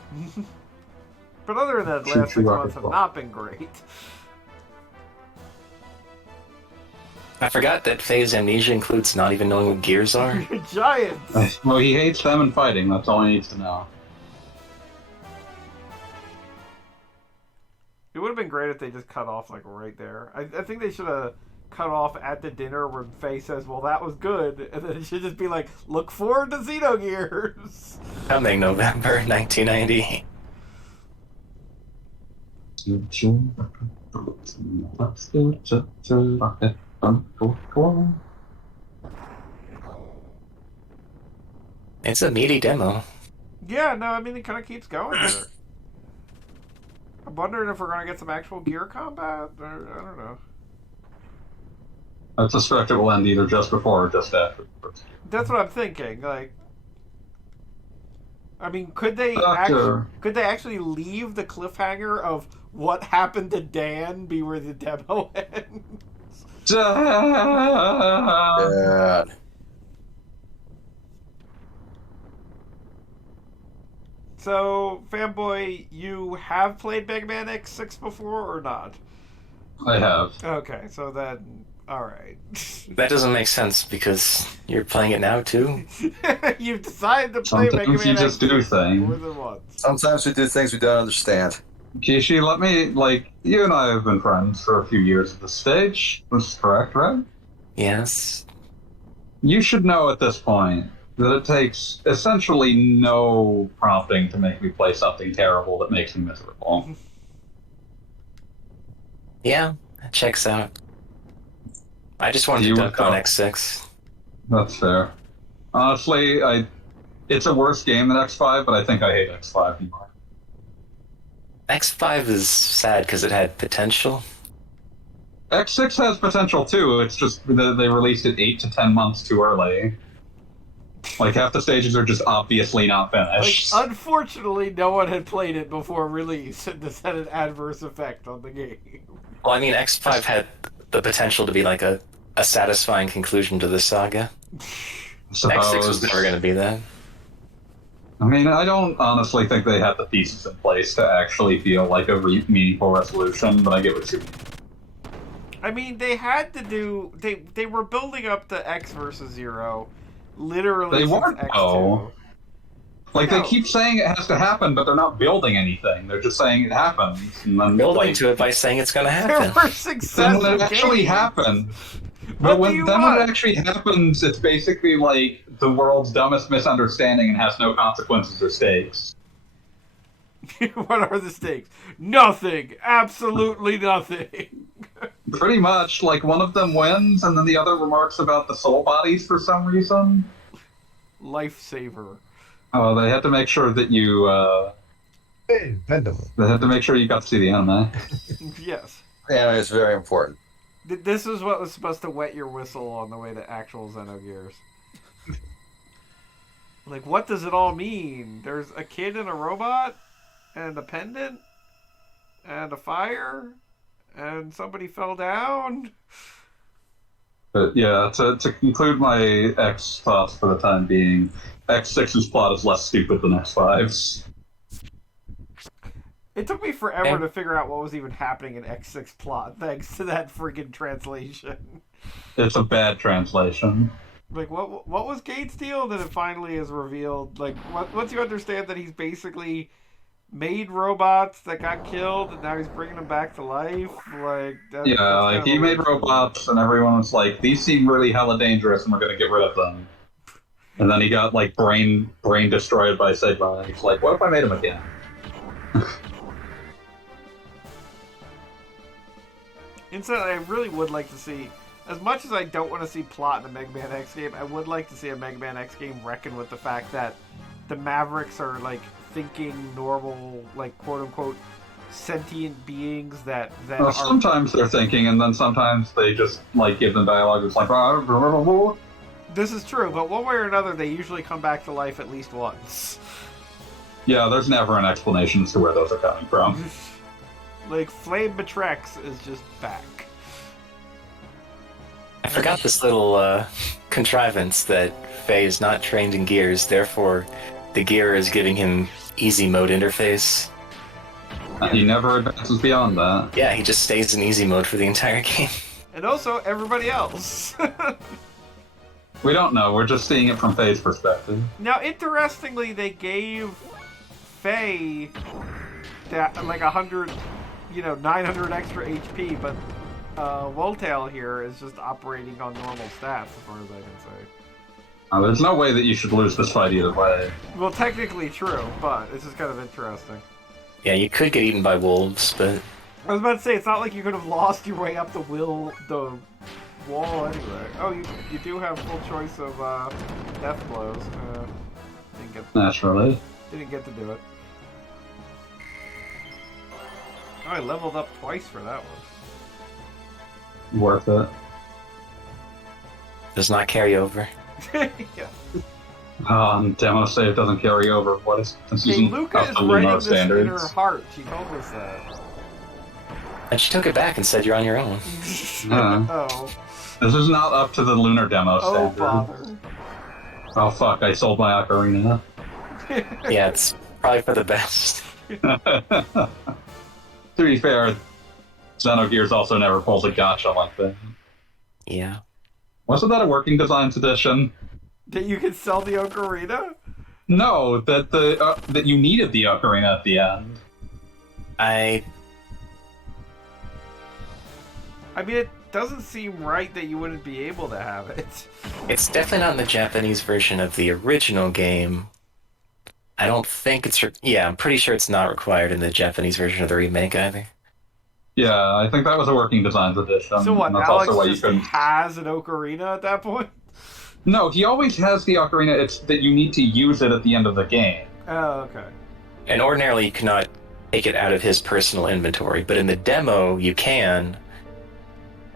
But other than that, the last 6 months have not been great. I forgot that Phase Amnesia includes not even knowing what gears are. Giants! Well, he hates them and fighting, that's all he needs to know. great if they just cut off like right there. I think they should have cut off at the dinner where Faye says, "Well, that was good," and then it should just be like, "Look forward to Xenogears." Coming November 1990. It's a meaty demo. Yeah, no, I mean it kind of keeps going there. I'm wondering if we're gonna get some actual gear combat, or I don't know. I suspect it will end either just before or just after. That's what I'm thinking. Like, I mean, could they actually leave the cliffhanger of what happened to Dan be where the demo ends? God. So, Fanboy, you have played Mega Man X6 before or not? I have. Okay, so then, alright. That doesn't make sense because you're playing it now too. You've decided to play Mega Man Sometimes you just do X6 more things. than once. Sometimes we do things we don't understand. Kishi, let me, you and I have been friends for a few years at this stage. This is correct, right? Yes. You should know at this point that it takes essentially no prompting to make me play something terrible that makes me miserable. Yeah, that checks out. I just wanted to dunk on X6. That's fair. Honestly, it's a worse game than X5, but I think I hate X5 more. X5 is sad because it had potential. X6 has potential too, it's just that they released it 8 to 10 months too early. Like, half the stages are just obviously not finished. Like, unfortunately, no one had played it before release, and this had an adverse effect on the game. Well, I mean, X5 had the potential to be like a satisfying conclusion to the saga. X6 was never going to be that. I mean, I don't honestly think they had the pieces in place to actually feel like a meaningful resolution, but I get what you mean. I mean, they had to do... They were building up the X versus Zero, literally They since weren't, X2. though. Like, No. they keep saying it has to happen, but they're not building anything. They're just saying it happens. And then, Building to it by saying it's going to There happen. were then successive when it actually games. happens... What But do you when want? it actually happens, it's basically like the world's dumbest misunderstanding and has no consequences or stakes. What are the stakes? Nothing. Absolutely nothing. Pretty much, like, one of them wins, and then the other remarks about the soul bodies for some reason. Lifesaver. Oh, they had to make sure that you, Hey, Pendulum. they had to make sure you got to see the anime. Yes. Anime is very important. This is what was supposed to wet your whistle on the way to actual Xenogears. Like, what does it all mean? There's a kid and a robot, and a pendant, and a fire, and somebody fell down. But yeah, to conclude my X thoughts for the time being, X6's plot is less stupid than X5's. It took me forever to figure out what was even happening in X6 plot, thanks to that freaking translation. It's a bad translation. Like, what was Gates' deal? Then it finally is revealed. Like, once you understand that he's basically made robots that got killed, and now he's bringing them back to life. Like, that's Like, he made robots, and everyone was like, these seem really hella dangerous, and we're gonna get rid of them. And then he got, like, brain destroyed by Sigma, and he's like, what if I made him again? Instead, I really would like to see, as much as I don't want to see plot in a Mega Man X game, I would like to see a Mega Man X game reckon with the fact that the Mavericks are, like, thinking normal, like, quote-unquote, sentient beings that Well, are... sometimes they're thinking, and then sometimes they just, like, give them dialogue that's like, This is true, but one way or another, they usually come back to life at least once. yeah, there's never an explanation as to where those are coming from. Like, Flame Betrex is just back. I forgot this little contrivance that Faye is not trained in gears, therefore the gear is giving him easy mode interface. He never advances beyond that. Yeah, he just stays in easy mode for the entire game. And also, everybody else. We don't know, we're just seeing it from Faye's perspective. Now, interestingly, they gave Faye that, like, 100 900 extra HP, but Woltail here is just operating on normal stats, as far as I can say. There's no way that you should lose this fight either way. Well, technically true, but it's just kind of interesting. Yeah, you could get eaten by wolves, but I was about to say, it's not like you could have lost your way up the wall anyway. Oh, you do have full choice of death blows. Naturally. Didn't get to do it. Oh, I leveled up twice for that one. Worth it. does not carry over. Yeah. Demo save doesn't carry over. What is this? Hey, Luca is writing this in her standards? heart. She told us that. And she took it back and said you're on your own. Oh. This is not up to the lunar demo Oh, standard. bother. Oh fuck, I sold my ocarina. Yeah, it's probably for the best. To be fair, Xenogears also never pulls a gotcha like that. Yeah. Wasn't that a working designs edition? That you could sell the ocarina? No, that you needed the ocarina at the end. I mean, it doesn't seem right that you wouldn't be able to have it. It's definitely not in the Japanese version of the original game. I don't think it's... Yeah, I'm pretty sure it's not required in the Japanese version of the remake either. Yeah, I think that was a working designs edition. So what, and that's Alex also why you just couldn't... has an ocarina at that point? No, he always has the ocarina. It's that you need to use it at the end of the game. Oh, okay. And ordinarily you cannot take it out of his personal inventory, but in the demo you can.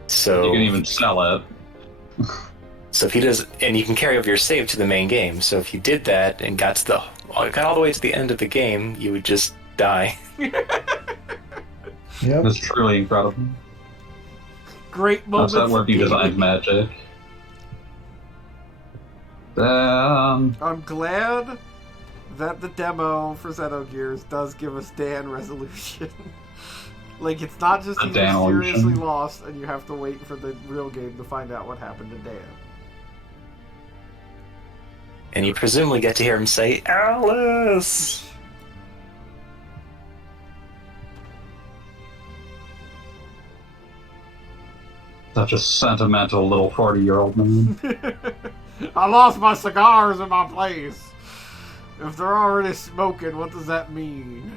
So You can even sell it. So if he does, and you can carry over your save to the main game. So if you did that and got all the way to the end of the game, you would just die. Yep. It's truly incredible. Great moments That's that of working gaming. designs magic. Damn. I'm glad that the demo for Xenogears does give us Dan resolution. Like, it's not just A he's Dan mysteriously illusion. lost and you have to wait for the real game to find out what happened to Dan. And you presumably get to hear him say, Alice! Such a sentimental little 40-year-old man. I lost my cigars in my place. If they're already smoking, what does that mean?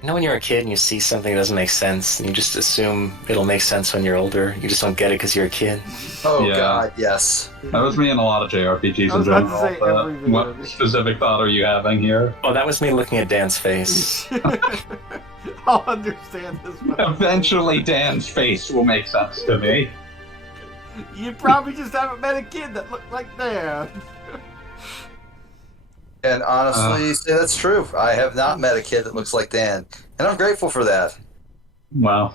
You know when you're a kid and you see something that doesn't make sense, and you just assume it'll make sense when you're older? You just don't get it because you're a kid? Oh Yeah. god, yes. That was me in a lot of JRPGs I in was about to general. say but every video what game. specific thought are you having here? Oh, that was me looking at Dan's face. I'll understand this one. Eventually, Dan's face will make sense to me. You probably just haven't met a kid that looked like Dan. And honestly, say that's true. I have not met a kid that looks like Dan. And I'm grateful for that. Wow.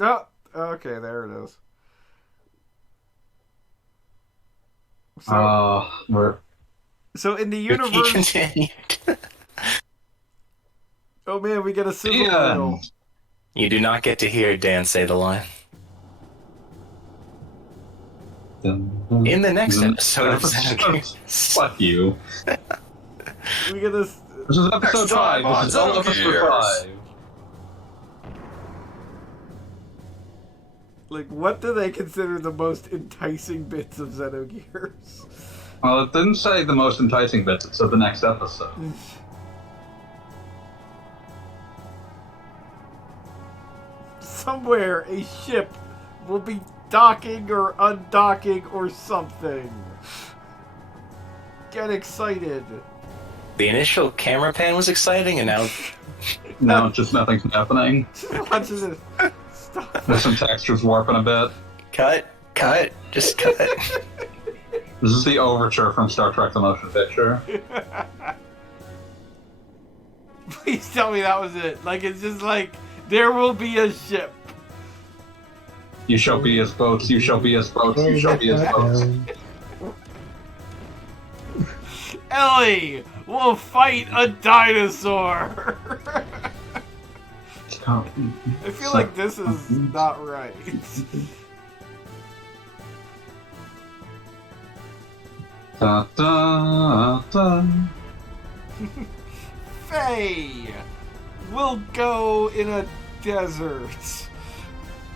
Oh, okay, there it is. So in the He universe, continued. oh man, we get a sizzle Yeah. reel. You do not get to hear Dan say the line. In the next episode of Xenogears. Fuck you. We get a. This is episode Next time 5. on This is all episode Xenogears. 5. Like, what do they consider the most enticing bits of Xenogears? Well, it didn't say the most enticing bits, it said the next episode. Somewhere a ship will be docking or undocking or something. Get excited. The initial camera pan was exciting, and now No, just nothing's happening. Just watching it. Stop. There's some textures warping a bit. cut, just cut. This is the overture from Star Trek The Motion Picture. Please tell me that was it. Like, it's just like, there will be a ship. You shall be as boats, you shall be as boats, you shall be as boats. Elly will fight a dinosaur. I feel like this is not right. Da, da, da. Faye, will go in a desert.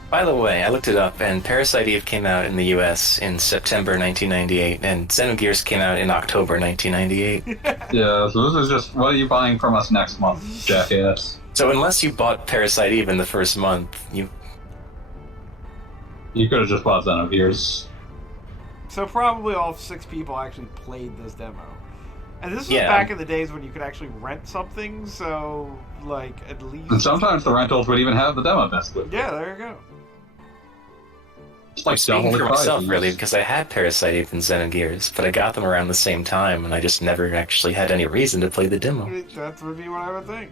By the way, I looked it up, and Parasite Eve came out in the US in September 1998, and Xenogears came out in October 1998. Yeah, so this is just, what are you buying from us next month, jackass? So unless you bought Parasite Eve in the first month, you could have just bought Xenogears. So probably all 6 people actually played this demo. And this was Yeah. back in the days when you could actually rent something, so, like, at least... And sometimes the rentals would even have the demo disc with it. Yeah, there you go. It's like speaking double for the myself, price. really, because I had Parasite Eve and Xenogears, but I got them around the same time, and I just never actually had any reason to play the demo. That would be what I would think.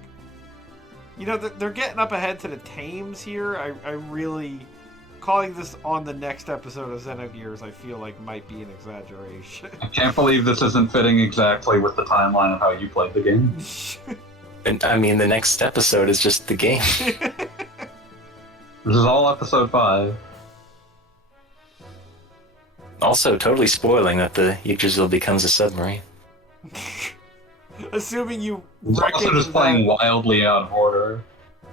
You know, they're getting up ahead to the tames here. I really... Calling this on the next episode of Xenogears, I feel like might be an exaggeration. I can't believe this isn't fitting exactly with the timeline of how you played the game. And I mean, the next episode is just the game. This is all episode 5. Also, totally spoiling that the Yggdrasil becomes a submarine. Assuming you It's also reckon just playing that wildly out of order.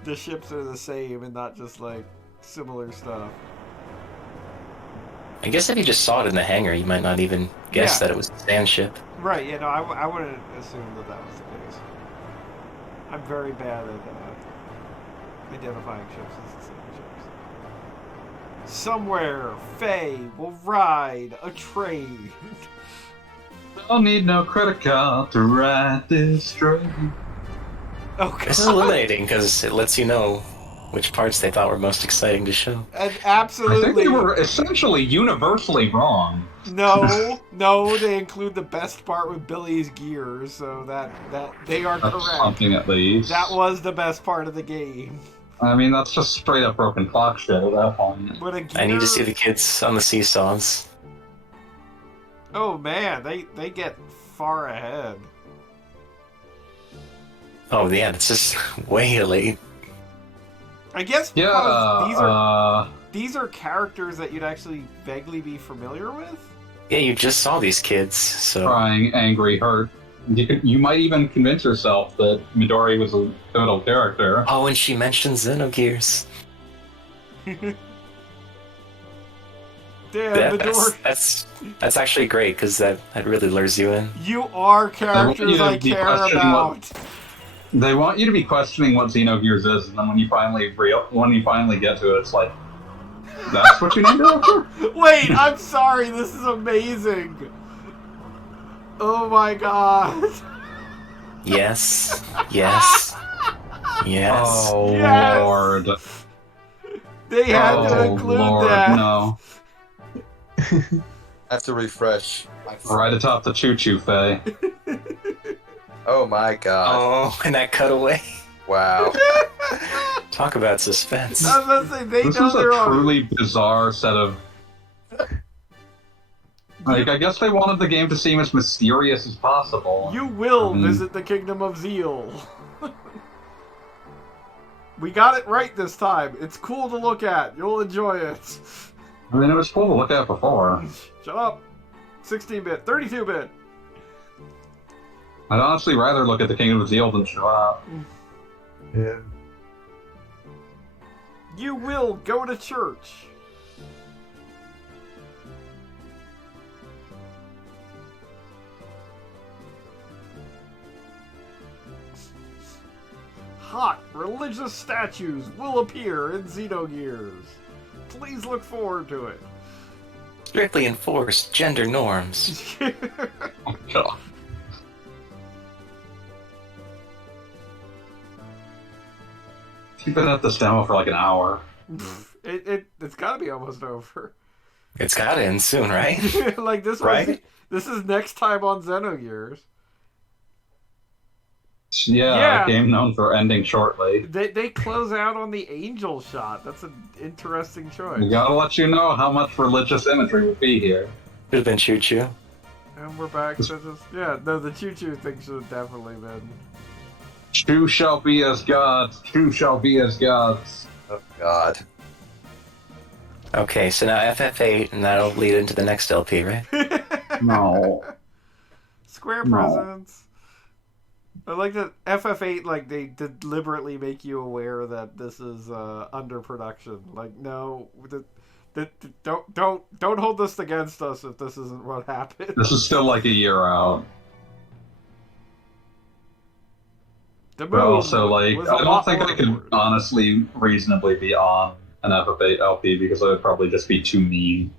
the ships are the same and not just, like, similar stuff. I guess if you just saw it in the hangar, you might not even guess Yeah. that it was a sand ship. Right, yeah, no, I wouldn't assume that was the case. I'm very bad at identifying ships as the same ships. Somewhere, Faye will ride a train. Don't need no credit card to ride this train. Oh, This is God. illuminating because it lets you know which parts they thought were most exciting to show. And I think absolutely. they were essentially universally wrong. No, they include the best part with Billy's gears, so that they are That's correct. something at least. That was the best part of the game. I mean, that's just straight up broken clock shit at that point. But a gear... I need to see the kids on the seesaws. Oh man, they get far ahead. Oh yeah, it's just way late. I guess Yeah, because these are characters that you'd actually vaguely be familiar with. Yeah, you just saw these kids, so crying, angry, hurt. You might even convince yourself that Midori was a pivotal character. oh, and she mentioned Xenogears. Damn, the door. That's actually great because that really lures you in. You are you characters to I be care questioning about. They want you to be questioning what Xenogears is, and then when you finally get to it, it's like, that's what you named it after? Wait, I'm sorry. This is amazing. Oh my god. Yes, yes, yes. Oh, Yes! Lord. They had to Oh, include Lord, that. no. I have to refresh. Right atop the choo-choo, Faye. Oh my god. Oh, and that cutaway. Wow. Talk about suspense. I was about to say they This know is a they're on. truly bizarre set of... Like, I guess they wanted the game to seem as mysterious as possible. You will Mhm. visit the Kingdom of Zeal. We got it right this time. It's cool to look at. You'll enjoy it. I mean, it was cool to look at before. Shut up. 16-bit, 32-bit. I'd honestly rather look at the Kingdom of Zeal than show up. Yeah. You will go to church. Hot religious statues will appear in Xenogears. Please look forward to it. Strictly enforced gender norms. Oh, God. You've been at this demo for like an hour. It's gotta be almost over. It's gotta end soon, right? Like this Right? was, this is next time on Xenogears. Yeah, Yeah. a game known for ending shortly. They close out on the angel shot. That's an interesting choice. We gotta let you know how much religious imagery would be here. Could have been Choo Choo. And we're back to just the choo-choo thing should have definitely been. True shall be as gods, true shall be as gods. Oh god. Okay, so now FF8, and that'll lead into the next LP, right? No. Square No. presents. I like that FF8, like, they deliberately make you aware that this is under production. Like, no, don't hold this against us if this isn't what happened. This is still like a year out. The But also, like, was a I don't lot think more I could important. honestly reasonably be on an FF8 LP because I would probably just be too mean.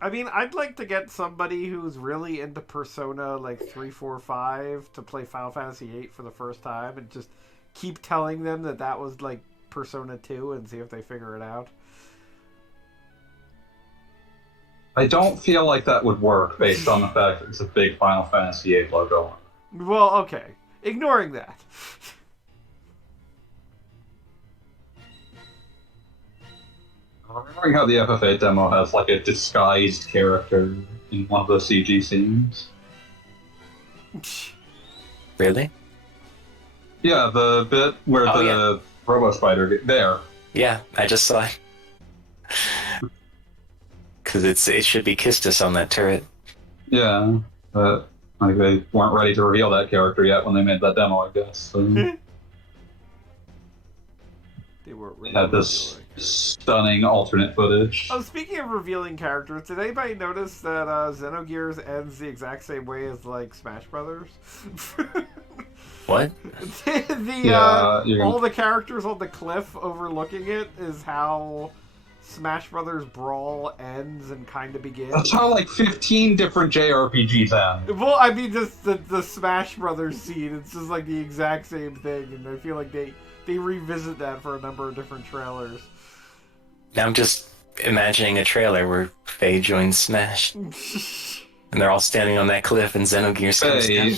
I mean, I'd like to get somebody who's really into Persona, like 3, 4, 5, to play Final Fantasy VIII for the first time and just keep telling them that was, like, Persona 2 and see if they figure it out. I don't feel like that would work based on the fact that it's a big Final Fantasy VIII logo. Well, okay. Ignoring that. Remembering how the FF8 demo has like a disguised character in one of the CG scenes. Really? Yeah, the bit where Oh, the yeah. Robo Spider there. Yeah, I just saw it. Because it should be Kistis on that turret. Yeah, but like they weren't ready to reveal that character yet when they made that demo, I guess. So They weren't they really had this revealing. stunning alternate footage. Oh, speaking of revealing characters, did anybody notice that Xenogears ends the exact same way as, like, Smash Brothers? What? All the characters on the cliff overlooking it is how Smash Brothers Brawl ends and kind of begins. That's how like 15 different JRPGs end. Well, I mean, just the Smash Brothers scene, it's just like the exact same thing, and I feel like they revisit that for a number of different trailers. Now I'm just imagining a trailer where Faye joins Smash. And they're all standing on that cliff and Xenogears comes down.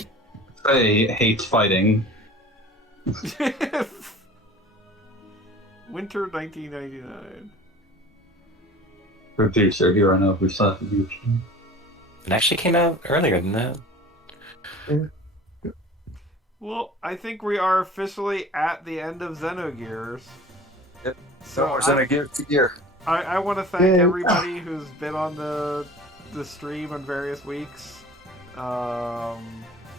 Faye hates fighting. Winter 1999. Producer Hironobu Sakaguchi. It actually came out earlier than that. Well, I think we are officially at the end of Xenogears. Yep. So We're gonna give it to year. I want to thank everybody who's been on the stream on various weeks. I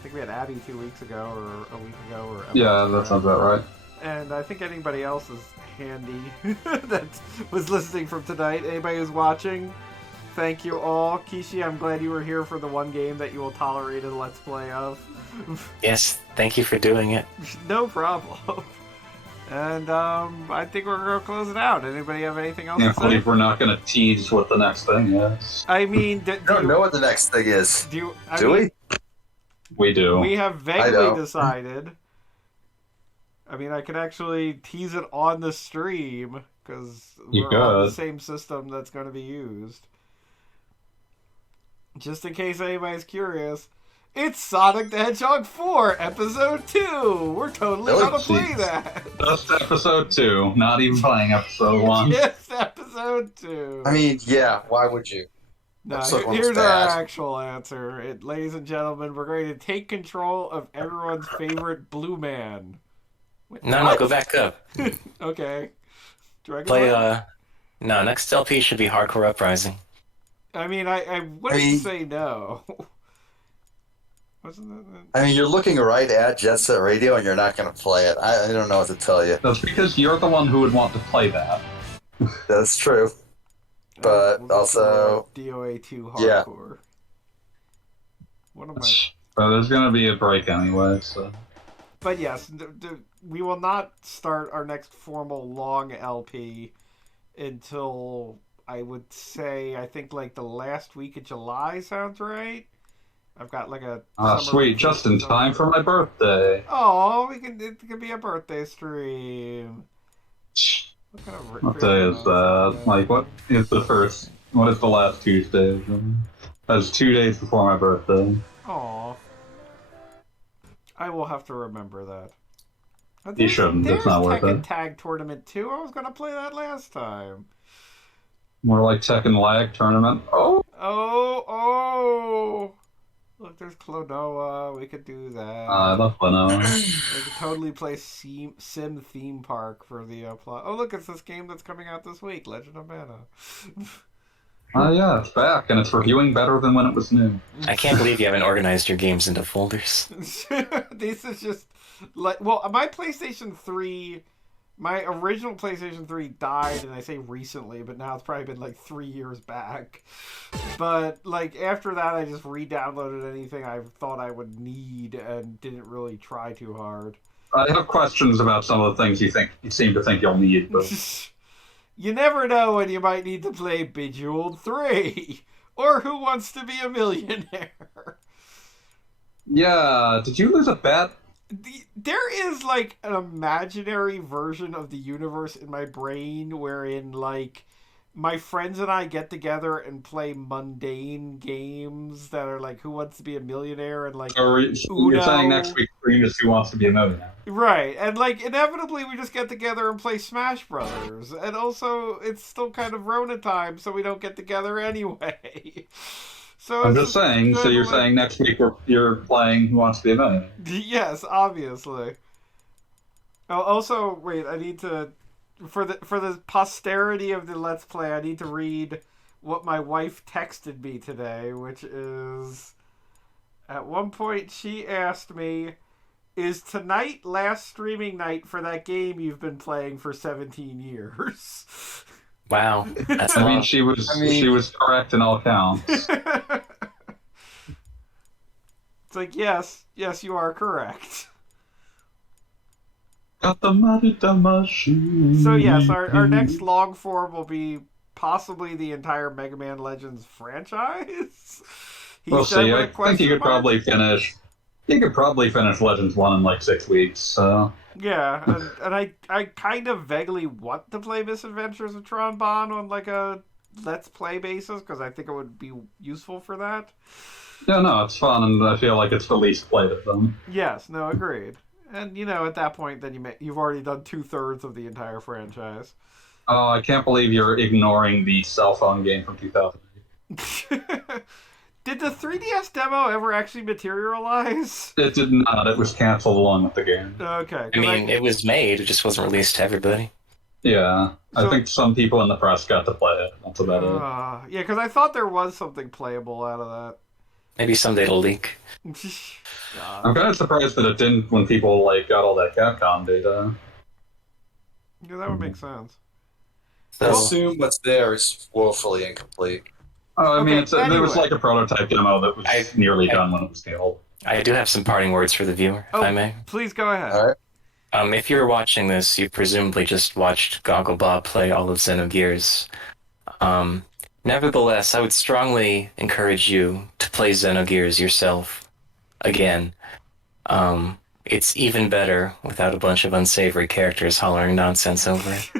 think we had Abby 2 weeks ago, or a week ago, or Yeah, that sounds about right. And I think anybody else is handy that was listening from tonight. Anybody who's watching, thank you all. Kishi, I'm glad you were here for the one game that you will tolerate a Let's Play of. Yes, thank you for doing it. No problem. And I think we're going to close it out. Anybody have anything else Can't to say? believe we're not going to tease what the next thing is. I mean, I don't know what the next thing is. Do we? We do. We have vaguely don't. decided. I mean, I could actually tease it on the stream because You we're on the could. same system that's going to be used. Just in case anybody's curious, it's Sonic the Hedgehog 4, Episode 2! We're totally Really? going to play Jeez. that! Just episode 2, not even playing episode 1. Yes, Episode 2! I mean, yeah. Why would you? No, Episode 1 was here's bad. our actual answer. Ladies and gentlemen, we're going to take control of everyone's favorite blue man. Wait, No, what? go back up. Okay. Dragon Play, Ball? no, next LP should be Hardcore Uprising. I mean, I wouldn't I mean- say no. Wasn't that... I mean, you're looking right at Jet Set Radio and you're not going to play it. I don't know what to tell you. That's because you're the one who would want to play that. That's true. But we'll go also- for DOA 2 Yeah. hardcore. One of my... But there's going to be a break anyway, so... But yes, we will not start our next formal long LP until, I would say, I think like the last week of July sounds right. I've got like a... summer Sweet, just in vacation time for my birthday. Oh, it could be a birthday stream. What kind of What day is that? Like, what is the first... What is the last Tuesday? That's 2 days before my birthday. Aw. I will have to remember that. You shouldn't, it's not worth Tekken it. Tag Tournament 2. I was going to play that last time. More like Tekken Lag Tournament. Oh! Oh! Look, there's Klonoa. We could do that. I love Leno. We could totally play Sim Theme Park for the plot. Oh, look, it's this game that's coming out this week, Legend of Mana. Yeah, it's back, and it's reviewing better than when it was new. I can't believe you haven't organized your games into folders. This is just like, well, my PlayStation 3, my original PlayStation 3 died, and I say recently, but now it's probably been like 3 years back. But like after that, I just re-downloaded anything I thought I would need and didn't really try too hard. I have questions about some of the things you seem to think you'll need, but You never know when you might need to play Bejeweled 3 or Who Wants to Be a Millionaire. yeah, did you lose a bet? There is like an imaginary version of the universe in my brain wherein like my friends and I get together and play mundane games that are like Who Wants to Be a Millionaire and like Or you're saying next week stream is Who Wants to Be a Millionaire? right, and like inevitably we just get together and play Smash Brothers, and also it's still kind of Rona time, so we don't get together anyway. So I'm it's just saying. So you're saying next week you're playing Who Wants to Be a Millionaire? yes, obviously. Oh, also, wait, I need to for the posterity of the Let's Play, I need to read what my wife texted me today, which is at one point she asked me, "Is tonight last streaming night for that game you've been playing for 17 years?" Wow, that's I mean, long. she was correct in all counts. It's like, yes, you are correct. Got the money, the machine. So yes, our next long form will be possibly the entire Mega Man Legends franchise. We'll see. I think you could probably finish. You could probably finish Legends 1 in like 6 weeks. So Yeah, and I kind of vaguely want to play Misadventures of Tron Bonne on like a Let's Play basis because I think it would be useful for that. yeah, no, it's fun, and I feel like it's the least played of them. Yes, no, agreed. And at that point, then you've already done 2/3 of the entire franchise. Oh, I can't believe you're ignoring the cell phone game from 2008. Did the 3DS demo ever actually materialize? It did not. It was canceled along with the game. Okay. I mean, it was made, it just wasn't released to everybody. Yeah, So- I think some people in the press got to play it. That's about it. Yeah, because I thought there was something playable out of Maybe someday it'll leak. that. God. I'm kind of surprised that it didn't when people like got all that Capcom data. Yeah, that would make sense. I So, assume what's there is woefully incomplete. Oh, I mean, Okay, there was anyway. like a prototype demo that was nearly done when it was scaled. I do have some parting words for the viewer, if I may. Please go ahead. All right. If you're watching this, you presumably just watched Gogglebob play all of Xenogears. Nevertheless, I would strongly encourage you to play Xenogears yourself again. It's even better without a bunch of unsavory characters hollering nonsense over it.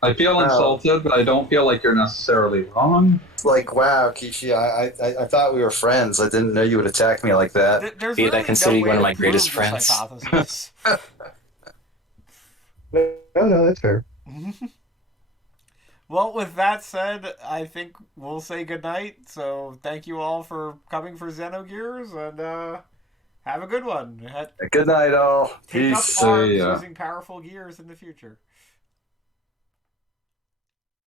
I feel insulted, but I don't feel like you're necessarily wrong. It's like, wow, Kishi, I thought we were friends. I didn't know you would attack me like that. There's Be it I really consider no you way one of to my greatest prove this friends. hypothesis. No, that's fair. Well, with that said, I think we'll say goodnight. So thank you all for coming for Xenogears, and have a good one. Good night, all. Take Peace. up arms See ya. using powerful gears in the future.